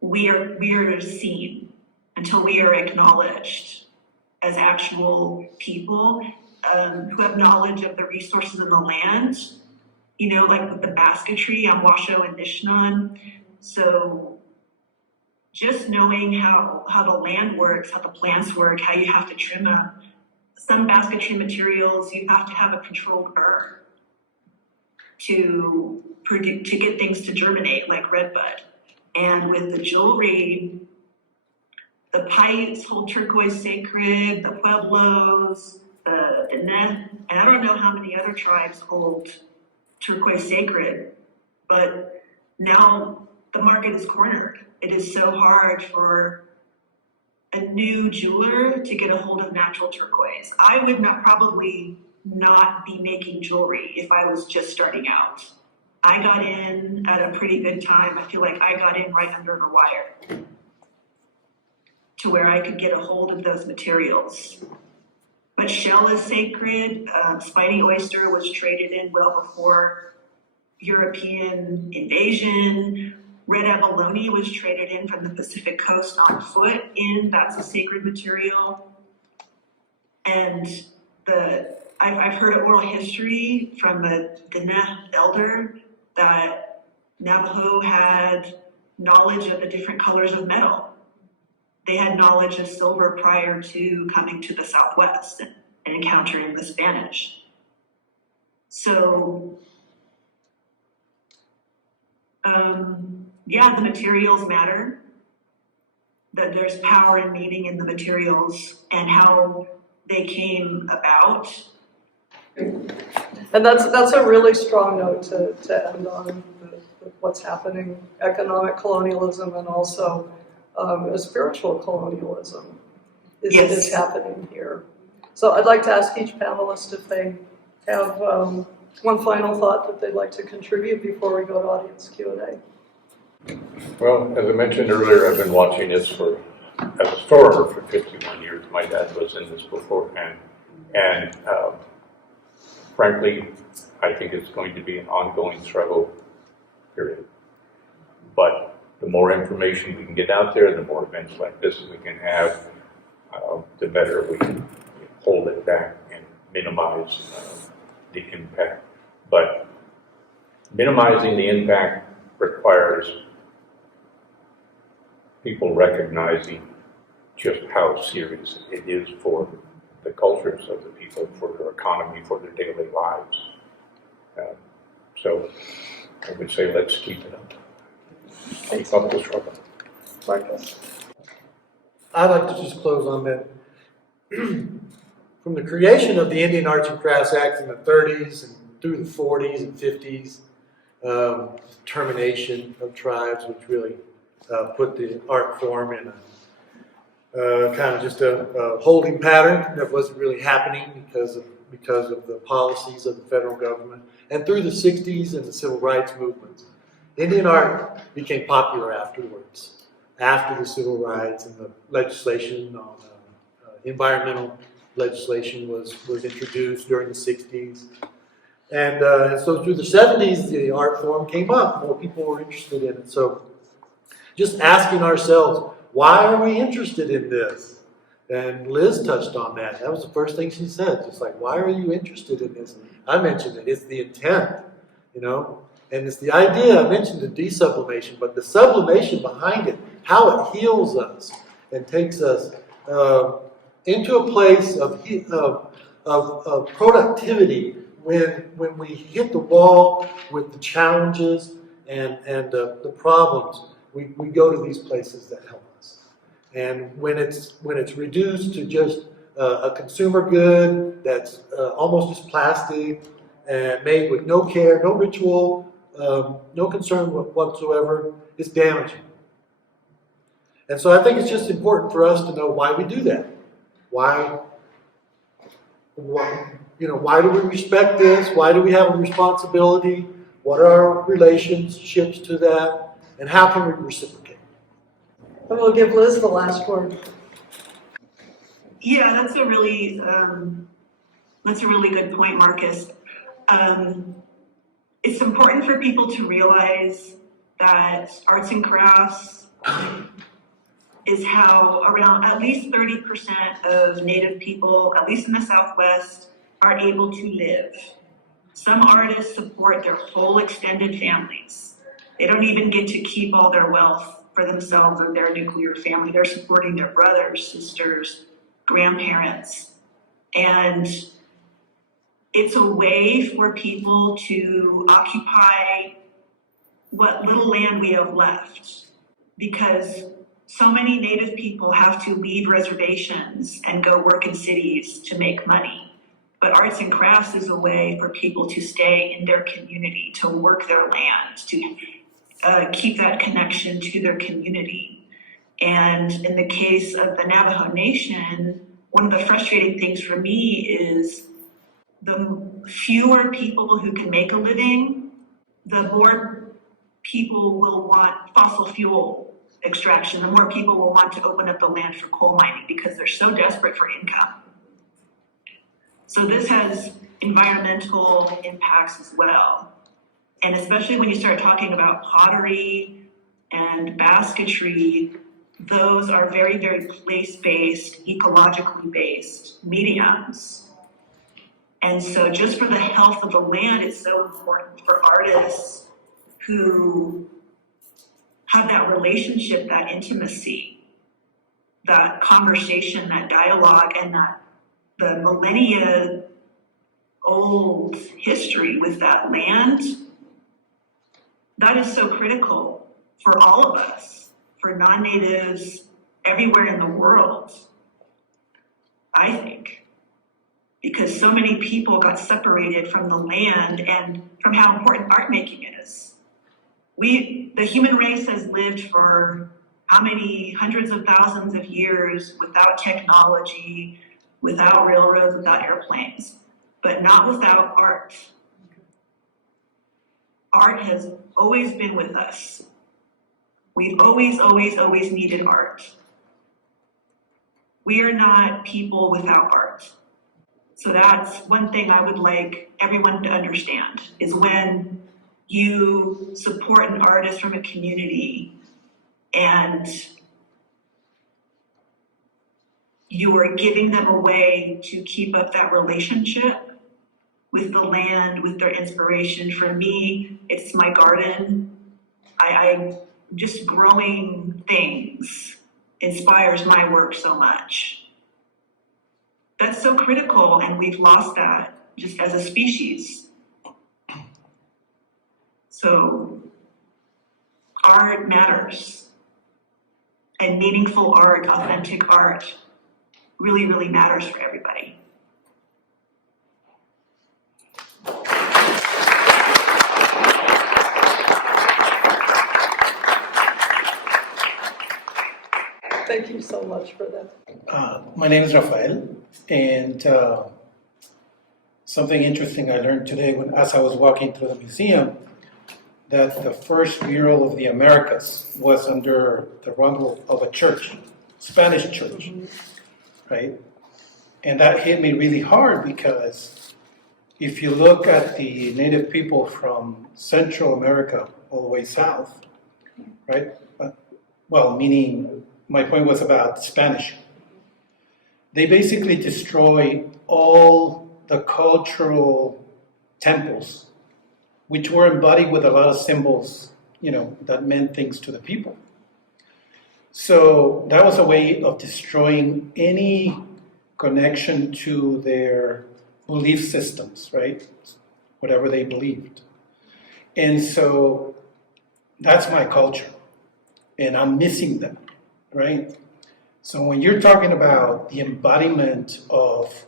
we are seen, until we are acknowledged as actual people who have knowledge of the resources in the land, you know, like with the basketry on Washoe and Nishnan. So just knowing how the land works, how the plants work, how you have to trim them. Some basketry materials, you have to have a controlled burn to get things to germinate, like redbud. And with the jewelry, the Paiutes hold turquoise sacred, the Pueblos, the Diné, and I don't know how many other tribes hold turquoise sacred, but now the market is cornered. It is so hard for a new jeweler to get a hold of natural turquoise. I would probably not be making jewelry if I was just starting out. I got in at a pretty good time. I feel like I got in right under the wire to where I could get a hold of those materials. But shell is sacred. Spiny oyster was traded in well before European invasion. Red abalone was traded in from the Pacific coast on foot in. That's a sacred material. And I've heard oral history from a Diné elder that Navajo had knowledge of the different colors of metal. They had knowledge of silver prior to coming to the Southwest and encountering the Spanish. So, yeah, the materials matter. That there's power in meaning in the materials and how they came about. And that's a really strong note to end on, what's happening, economic colonialism and also a spiritual colonialism is happening here. So I'd like to ask each panelist if they have one final thought that they'd like to contribute before we go to audience Q&A. Well, as I mentioned earlier, I've been watching this as a foreigner for 51 years. My dad was in this beforehand. And frankly, I think it's going to be an ongoing struggle, period. But the more information we can get out there, the more events like this we can have, the better we can hold it back and minimize the impact. But minimizing the impact requires people recognizing just how serious it is for the cultures of the people, for their economy, for their daily lives. So I would say let's keep it up. Keep up the struggle. Marcus? I'd like to just close on that. From the creation of the Indian Arts and Crafts Act in the 30s and through the 40s and 50s, termination of tribes, which really put the art form in a kind of just a holding pattern that wasn't really happening because of the policies of the federal government, and through the 60s and the civil rights movements. Indian art became popular afterwards, after the civil rights and the legislation on environmental legislation was introduced during the 60s. And so through the 70s, the art form came up. More people were interested in it. So just asking ourselves, why are we interested in this? And Liz touched on that. That was the first thing she said. Just like, why are you interested in this? I mentioned it. It's the intent, you know? And it's the idea. I mentioned the desublimation, but the sublimation behind it, how it heals us and takes us into a place of productivity when we hit the wall with the challenges and the problems. We go to these places that help us. And when it's reduced to just a consumer good that's almost just plastic and made with no care, no ritual, no concern whatsoever, it's damaging. And so I think it's just important for us to know why we do that. Why do we respect this? Why do we have a responsibility? What are our relationships to that? And how can we reciprocate? And we'll give Liz the last word. Yeah, that's a really good point, Marcus. It's important for people to realize that arts and crafts is how around at least 30% of Native people, at least in the Southwest, are able to live. Some artists support their whole extended families. They don't even get to keep all their wealth for themselves or their nuclear family. They're supporting their brothers, sisters, grandparents. And it's a way for people to occupy what little land we have left, because so many Native people have to leave reservations and go work in cities to make money. But arts and crafts is a way for people to stay in their community, to work their land, to keep that connection to their community. And in the case of the Navajo Nation, one of the frustrating things for me is the fewer people who can make a living, the more people will want fossil fuel extraction, the more people will want to open up the land for coal mining because they're so desperate for income. So this has environmental impacts as well. And especially when you start talking about pottery and basketry, those are very, very place-based, ecologically based mediums. And so just for the health of the land, it's so important for artists who have that relationship, that intimacy, that conversation, that dialogue, and that the millennia old history with that land. That is so critical for all of us, for non-natives everywhere in the world, I think, because so many people got separated from the land and from how important art making is. The human race has lived for how many hundreds of thousands of years without technology, without railroads, without airplanes, but not without art. Art has always been with us. We've always, always, always needed art. We are not people without art. So that's one thing I would like everyone to understand, is when you support an artist from a community and you are giving them a way to keep up that relationship with the land, with their inspiration. For me, it's my garden. I just growing things inspires my work so much. That's so critical, and we've lost that just as a species. So art matters, and meaningful art, authentic art, really, really matters for everybody. Thank you so much for that. My name is Rafael, and something interesting I learned today as I was walking through the museum, that the first mural of the Americas was under the run of a church, Spanish church, right? And that hit me really hard because if you look at the native people from Central America all the way south, right? Well, meaning my point was about Spanish. They basically destroy all the cultural temples, which were embodied with a lot of symbols, that meant things to the people. So that was a way of destroying any connection to their belief systems, right? Whatever they believed. And so that's my culture, and I'm missing them, right? So when you're talking about the embodiment of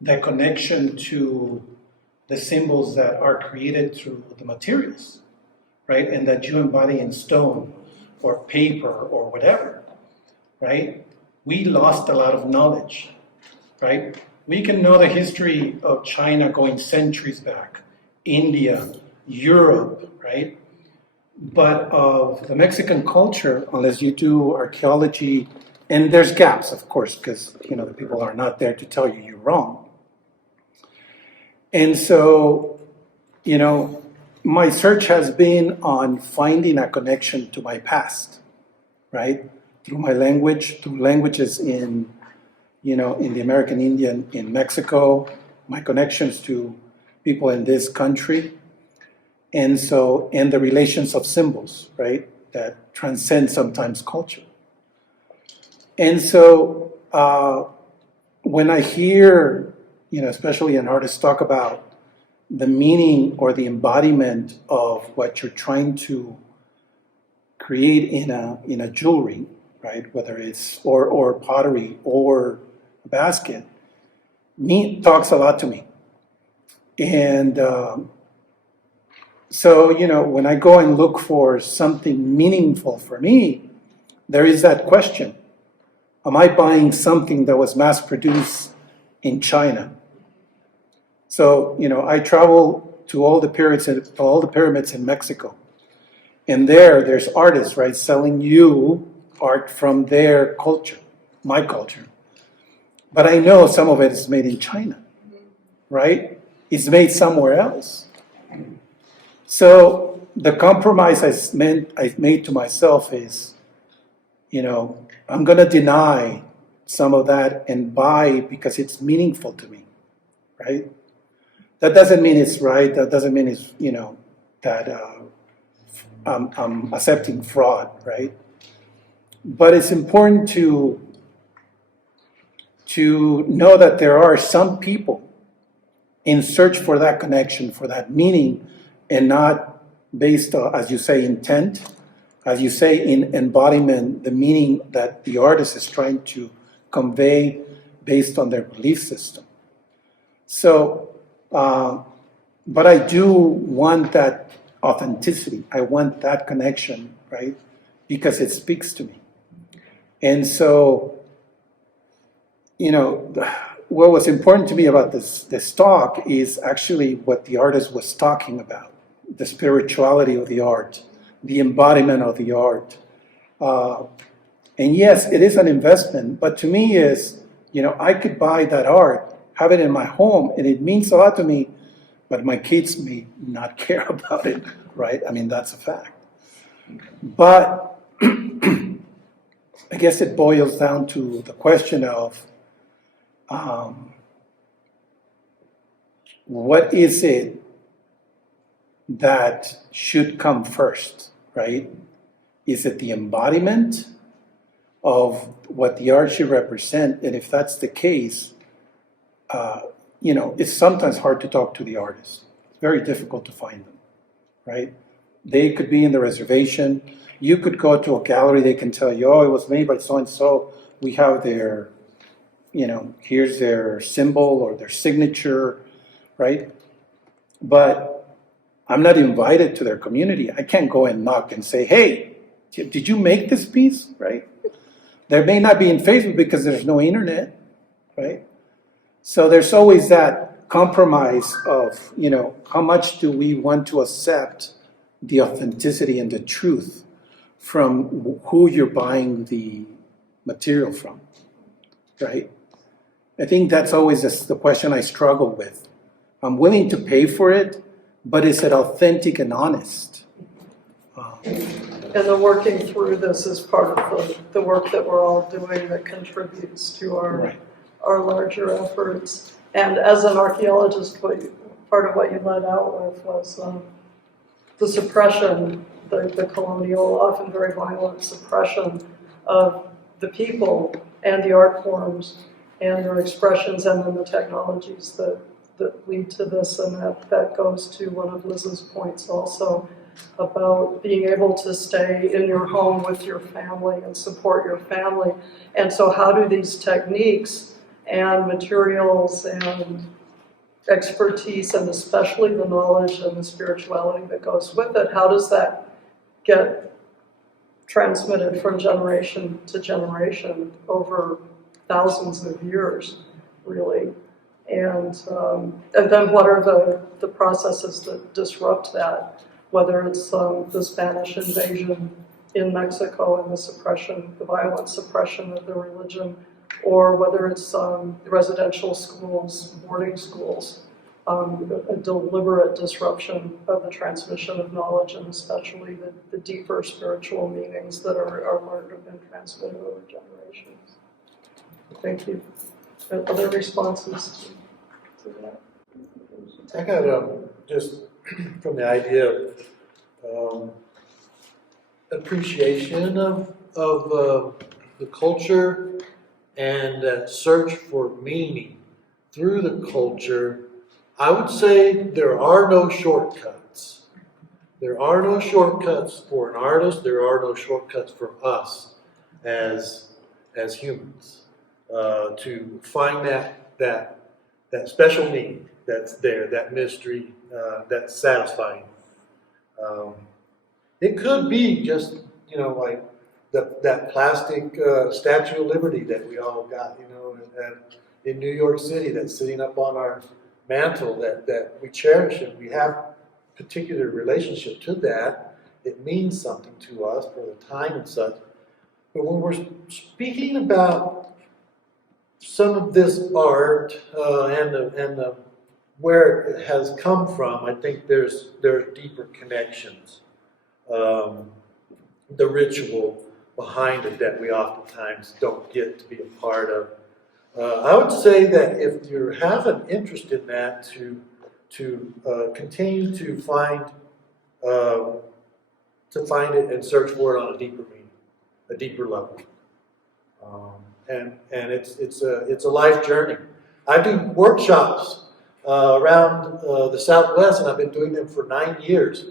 the connection to the symbols that are created through the materials, right? And that you embody in stone or paper or whatever, right? We lost a lot of knowledge, right? We can know the history of China going centuries back, India, Europe, right? But of the Mexican culture, unless you do archaeology, and there's gaps, of course, because the people are not there to tell you you're wrong. And so, my search has been on finding a connection to my past, right? Through my language, through languages in the American Indian in Mexico, my connections to people in this country, and the relations of symbols, right, that transcend sometimes culture. And so when I hear, especially an artist talk about the meaning or the embodiment of what you're trying to create in a jewelry, right, whether it's or pottery or a basket, talks a lot to me. And so, when I go and look for something meaningful for me, there is that question. Am I buying something that was mass produced in China? So, I travel to all the pyramids in Mexico. And there's artists, right, selling you art from their culture, my culture. But I know some of it is made in China, right? It's made somewhere else. So the compromise I've made to myself is, I'm going to deny some of that and buy because it's meaningful to me, right? That doesn't mean it's right. That doesn't mean it's, that I'm accepting fraud, right? But it's important to know that there are some people in search for that connection, for that meaning, and not based on, as you say, intent, as you say, in embodiment, the meaning that the artist is trying to convey based on their belief system. So, but I do want that authenticity. I want that connection, right? Because it speaks to me. And so, what was important to me about this talk is actually what the artist was talking about, the spirituality of the art, the embodiment of the art. And yes, it is an investment, but to me is, I could buy that art, have it in my home, and it means a lot to me, but my kids may not care about it, right? I mean, that's a fact. But I guess it boils down to the question of what is it that should come first, right? Is it the embodiment of what the art should represent? And if that's the case, it's sometimes hard to talk to the artists. It's very difficult to find them, right? They could be in the reservation. You could go to a gallery, they can tell you, it was made by so-and-so. We have their, here's their symbol or their signature, right? But I'm not invited to their community. I can't go and knock and say, hey, did you make this piece, right? There may not be in Facebook because there's no internet, right? So there's always that compromise of, how much do we want to accept the authenticity and the truth from who you're buying the material from, right? I think that's always the question I struggle with. I'm willing to pay for it, but is it authentic and honest? And the working through this is part of the work that we're all doing that contributes to our larger efforts. And as an archaeologist, part of what you led out with was the suppression, the colonial, often very violent suppression of the people and the art forms and their expressions, and then the technologies that lead to this. And that goes to one of Liz's points also about being able to stay in your home with your family and support your family. And so how do these techniques and materials and expertise, and especially the knowledge and the spirituality that goes with it, how does that get transmitted from generation to generation over thousands of years, really? And then what are the processes that disrupt that, whether it's the Spanish invasion in Mexico and the violent suppression of the religion, or whether it's residential schools, boarding schools, a deliberate disruption of the transmission of knowledge, and especially the deeper spiritual meanings that are learned and transmitted over generations. Thank you. Other responses to I got just from the idea of appreciation of the culture and that search for meaning through the culture. I would say there are no shortcuts. There are no shortcuts for an artist. There are no shortcuts for us as humans to find that special need that's there, that mystery that's satisfying. It could be just like that plastic Statue of Liberty that we all got, in New York City that's sitting up on our mantle that we cherish and we have particular relationship to that. It means something to us for the time and such. But when we're speaking about some of this art and where it has come from, I think there's deeper connections. The ritual behind it that we oftentimes don't get to be a part of. I would say that if you have an interest in that, to continue to find it and search for it on a deeper meaning, a deeper level, and it's a life journey. I do workshops around the Southwest, and I've been doing them for 9 years.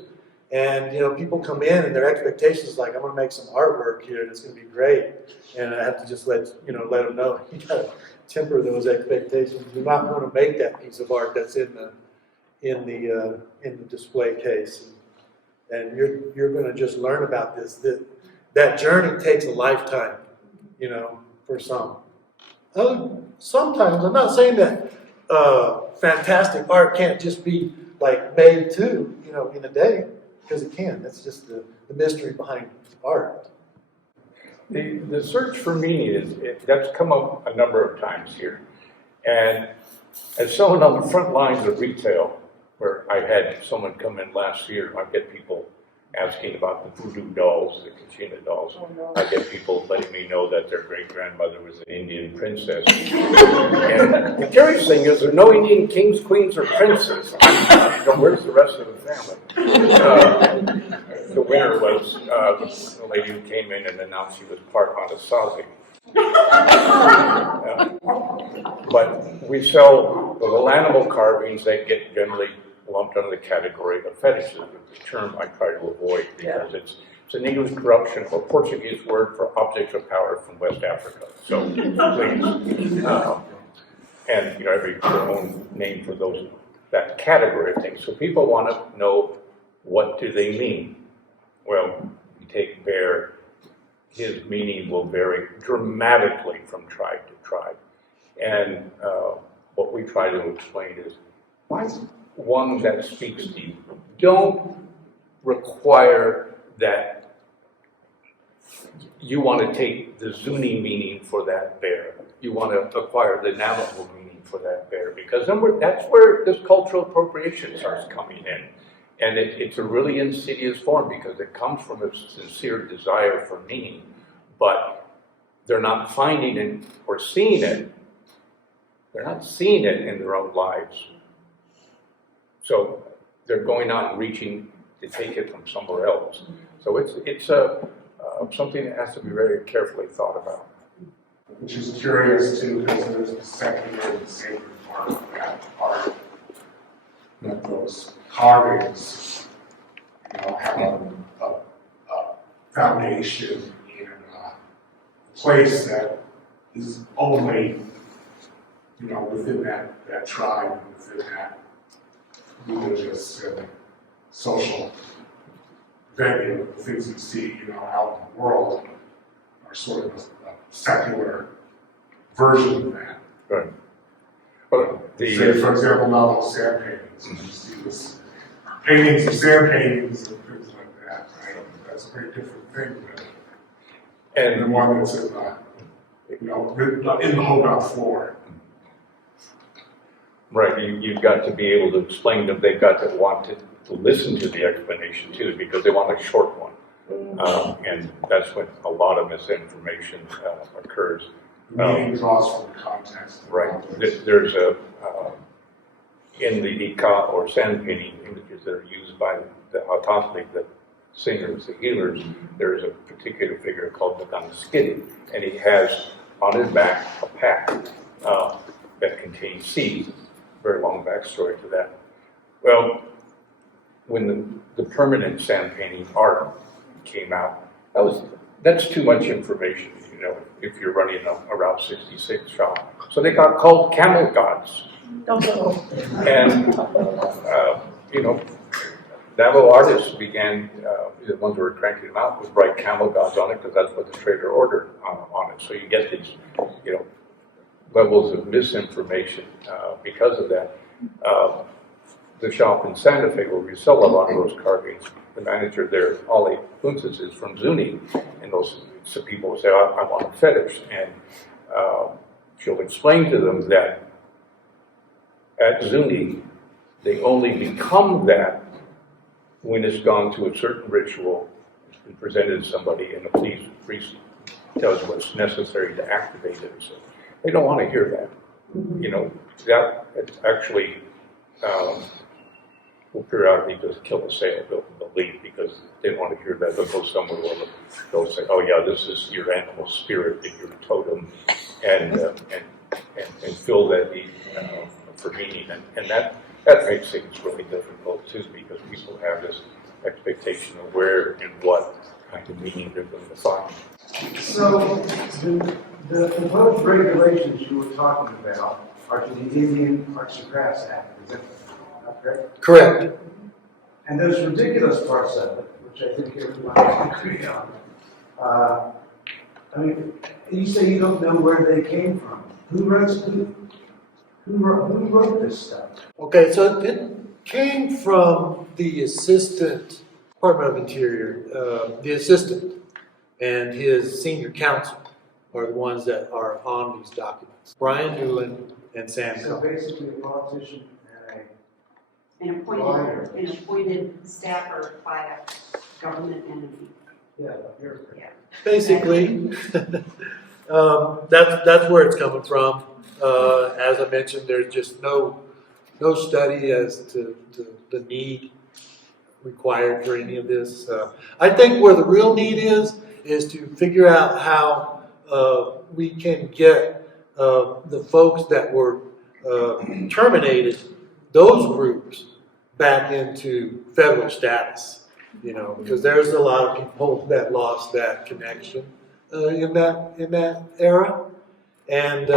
And people come in and their expectations is like, I'm going to make some artwork here and it's going to be great. And I have to just let them know you got to temper those expectations. You're not going to make that piece of art that's in the display case. And you're going to just learn about this. That journey takes a lifetime, for some. Sometimes I'm not saying that fantastic art can't just be like made to in a day. Because it can. That's just the mystery behind art. The search for meaning that's come up a number of times here. And as someone on the front lines of retail, where I had someone come in last year, I get people asking about the voodoo dolls, the Kachina dolls. I get people letting me know that their great-grandmother was an Indian princess. And the curious thing is, there are no Indian kings, queens, or princes. Where's the rest of the family? The winner was the lady who came in and announced she was part Anasazi. But we sell the little animal carvings that get generally lumped under the category of fetishes, the term I try to avoid because it's an English corruption of a Portuguese word for objects of power from West Africa. So please, and every their own name for that category of things. So people want to know, what do they mean? Well, you take bear, his meaning will vary dramatically from tribe to tribe. And what we try to explain is, why one that speaks to you. Don't require that you want to take the Zuni meaning for that bear. You want to acquire the Navajo meaning for that bear, because then that's where this cultural appropriation starts coming in. And it's a really insidious form because it comes from a sincere desire for meaning, but they're not finding it or seeing it. They're not seeing it in their own lives. So they're going out and reaching to take it from somewhere else. So it's something that has to be very carefully thought about. Which is curious too, because there's a secular and sacred part of that art. That those carvings, have a foundation in a place that is only, within that tribe, within that religious and social venue. The things you see, out in the world are sort of a secular version of that. Right. Well, Say, for example, novel sand paintings. You see this paintings of sand paintings and things like that, right? That's a very different thing than the one that's in the holdout floor. Right, you've got to be able to explain them. They've got to want to listen to the explanation too, because they want a short one. And that's when a lot of misinformation occurs. The meaning draws from the context. Right. There's in the Ika or sand painting images that are used by the Hautantli, the singers, the healers, there is a particular figure called the Monenkerit, and he has on his back a pack that contains seeds. Very long backstory to that. Well, when the permanent sand painting art came out, that's too much information, you know, if you're running a Route 66 shop. So they got called camel gods. And, you know, Navajo artists began, the ones who were cranking them out, would write camel gods on it because that's what the trader ordered on it. So you get these, you know, levels of misinformation because of that. The shop in Santa Fe where we sell a lot of those carvings, the manager there, Ollie Kuntzes, is from Zuni, and so people will say, I want a fetish, and she'll explain to them that at Zuni, they only become that when it's gone to a certain ritual and presented to somebody, and the priest tells you what's necessary to activate it. So they don't want to hear that. You know, that it's actually will periodically just kill a sale. They'll leave because they don't want to hear that. They'll go somewhere where they'll say, "Oh yeah, this is your animal spirit, your totem," and feel that need for meaning, and that makes things really difficult too, because people have this expectation of where and what kind of meaning they're going to find. So the proposed regulations you were talking about are to the Indian Arts and Crafts Act, is that correct? Correct. And those ridiculous parts of it, which I think everyone can agree on. I mean, you say you don't know where they came from. Who wrote this stuff? Okay, so it came from the assistant, Department of Interior, the assistant and his senior counsel are the ones that are on these documents. Brian Newland and Sam So Coe. basically a politician and An appointed staffer by a government entity. yeah, you're Yeah. Basically, that's where it's coming from. As I mentioned, there's just no study as to the need required for any of this. I think where the real need is to figure out how we can get the folks that were terminated, those groups, back into federal status. You know, because there's a lot of people that lost that connection in that era, and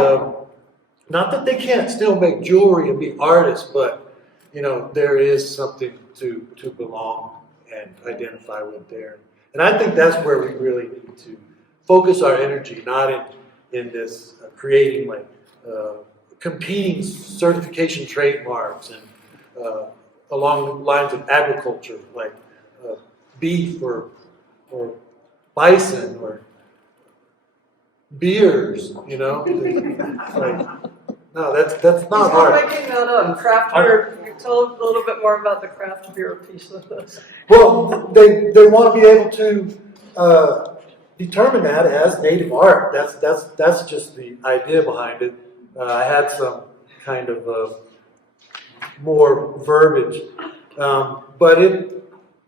not that they can't still make jewelry and be artists, but you know there is something to belong and identify with there. And I think that's where we really need to focus our energy, not in this creating like competing certification trademarks and along the lines of agriculture, like beef or bison or beers, you know. Like, no, that's not He's not art. making that up. Craft beer, tell a little bit more about the craft beer piece of this. Well, they want to be able to determine that as native art. That's just the idea behind it. I had some kind of more verbiage, but it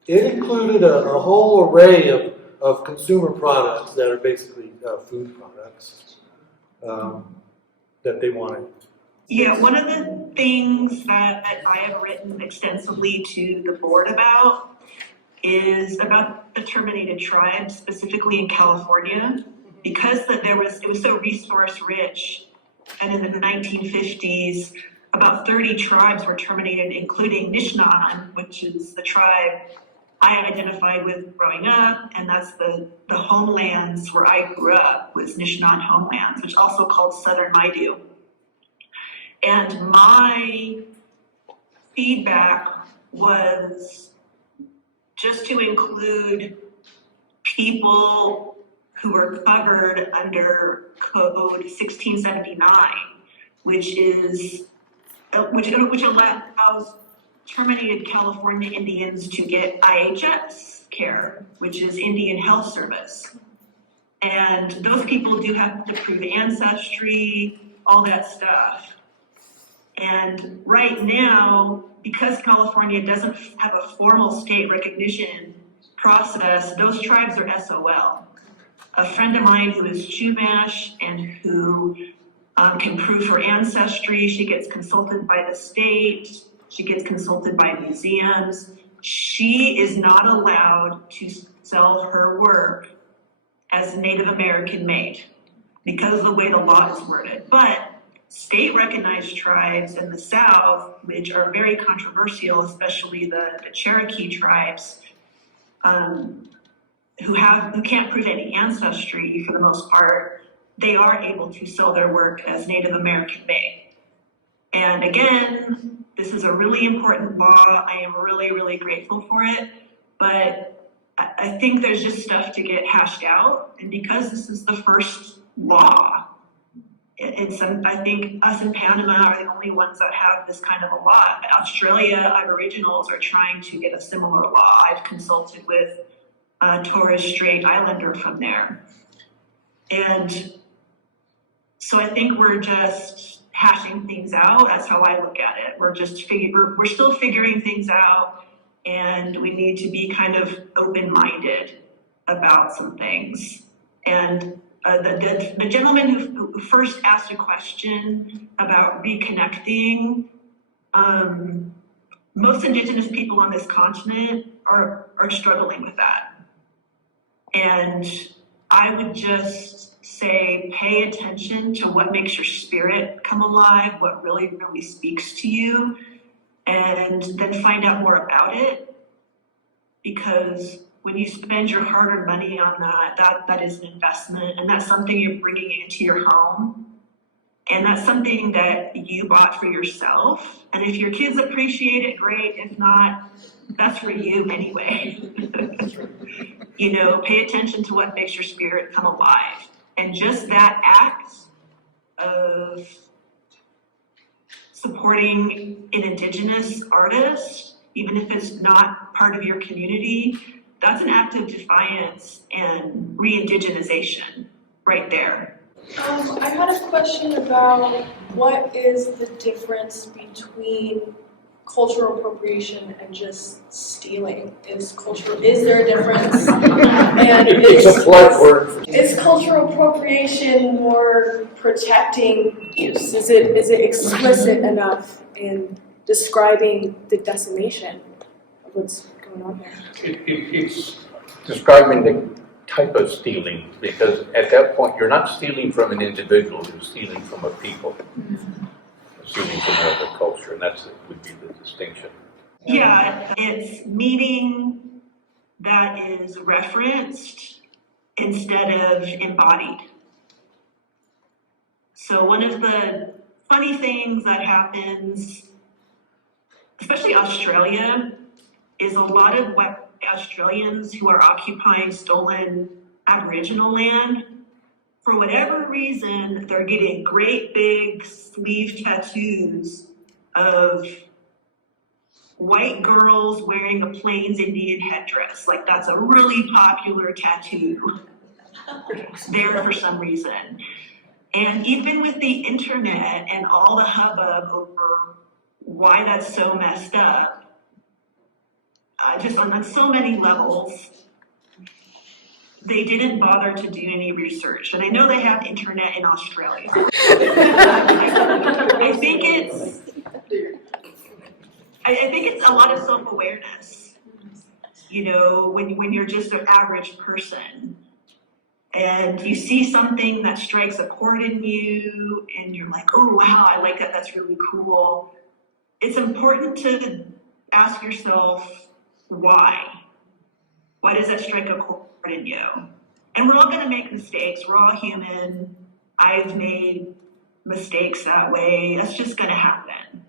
included a whole array of consumer products that are basically food products that they wanted. Yeah, one of the things that I have written extensively to the board about is about the terminated tribes, specifically in California, because it was so resource rich, and in the 1950s, about 30 tribes were terminated, including Nishnan, which is the tribe I identified with growing up, and that's the homelands where I grew up, was Nishnan homelands, which is also called Southern Maidu. And my feedback was just to include people who were covered under Code 1679, which allows terminated California Indians to get IHS care, which is Indian Health Service. And those people do have to prove ancestry, all that stuff. And right now, because California doesn't have a formal state recognition process, those tribes are SOL. A friend of mine who is Chumash and who can prove her ancestry, she gets consulted by the state, she gets consulted by museums. She is not allowed to sell her work as Native American made because of the way the law is worded. But state recognized tribes in the South, which are very controversial, especially the Cherokee tribes, who can't prove any ancestry for the most part, they are able to sell their work as Native American made. And again, this is a really important law. I am really, really grateful for it, but I think there's just stuff to get hashed out. And because this is the first law, I think us in Panama are the only ones that have this kind of a law. Australia Aboriginals are trying to get a similar law. I've consulted with a Torres Strait Islander from there. And so I think we're just hashing things out. That's how I look at it. We're still figuring things out, and we need to be kind of open-minded about some things. And the gentleman who first asked a question about reconnecting, most Indigenous people on this continent are struggling with that. And I would just say, pay attention to what makes your spirit come alive, what really, really speaks to you, and then find out more about it. Because when you spend your hard-earned money on that is an investment, and that's something you're bringing into your home. And that's something that you bought for yourself. And if your kids appreciate it, great. If not, that's for you anyway. You know, pay attention to what makes your spirit come alive. And just that act of supporting an Indigenous artist, even if it's not part of your community, that's an act of defiance and re-indigenization right there. I had a question about what is the difference between cultural appropriation and just stealing? Is there a difference? And It's a flood word. Is cultural appropriation more protecting use? Is it explicit enough in describing the decimation of what's going on there? It's describing the type of stealing, because at that point you're not stealing from an individual, you're stealing from a people, stealing from another culture, and would be the distinction. Yeah, it's meaning that is referenced instead of embodied. So one of the funny things that happens, especially Australia, is a lot of what Australians who are occupying stolen Aboriginal land, for whatever reason, they're getting great big sleeve tattoos of white girls wearing a Plains Indian headdress. Like, that's a really popular tattoo there for some reason. And even with the internet and all the hubbub over why that's so messed up, just on so many levels, they didn't bother to do any research. And I know they have internet in Australia. I think it's a lot of self-awareness, you know, when you're just an average person and you see something that strikes a chord in you and you're like, oh wow, I like that, that's really cool. It's important to ask yourself, why? Why does that strike a chord in you? And we're all going to make mistakes. We're all human. I've made mistakes that way. That's just going to happen.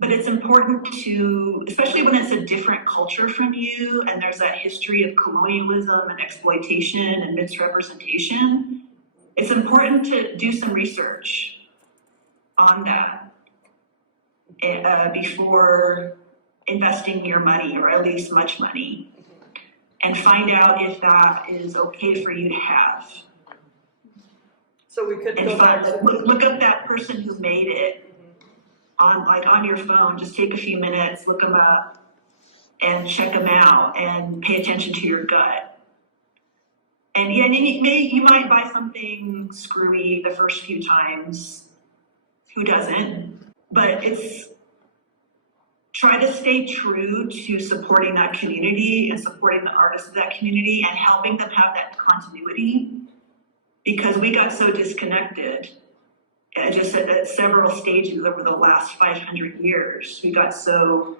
But it's important to, especially when it's a different culture from you and there's that history of colonialism and exploitation and misrepresentation, it's important to do some research on that before investing your money, or at least much money, and find out if that is okay for you to have. So we could And go back to look up that person who made it on your phone, just take a few minutes, look them up, and check them out, and pay attention to your gut. And yeah, you might buy something screwy the first few times. Who doesn't? But try to stay true to supporting that community and supporting the artists of that community and helping them have that continuity, because we got so disconnected just at several stages over the last 500 years. We got so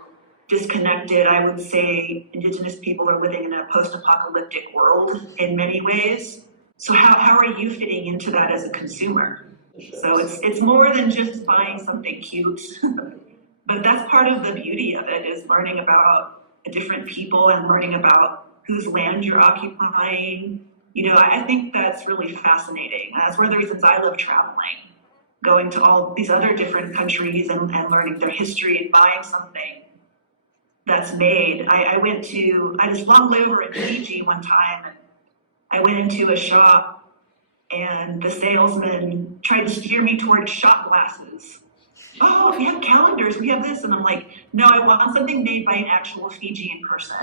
disconnected. I would say Indigenous people are living in a post-apocalyptic world in many ways. So how are you fitting into that as a consumer? So it's more than just buying something cute, but that's part of the beauty of it, is learning about different people and learning about whose land you're occupying. I think that's really fascinating. That's one of the reasons I love traveling, going to all these other different countries and learning their history and buying something that's made. I just long over in Fiji one time. I went into a shop and the salesman tried to steer me toward shot glasses. Oh, we have calendars, we have this. And I'm like, no, I want something made by an actual Fijian person.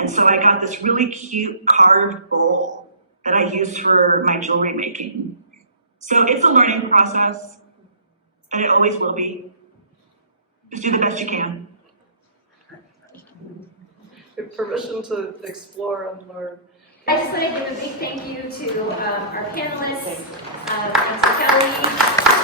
And so I got this really cute carved bowl that I use for my jewelry making. So it's a learning process, and it always will be. Just do the best you can. Give permission to explore and learn. I just want to give a big thank you to our panelists, thanks to Kelley,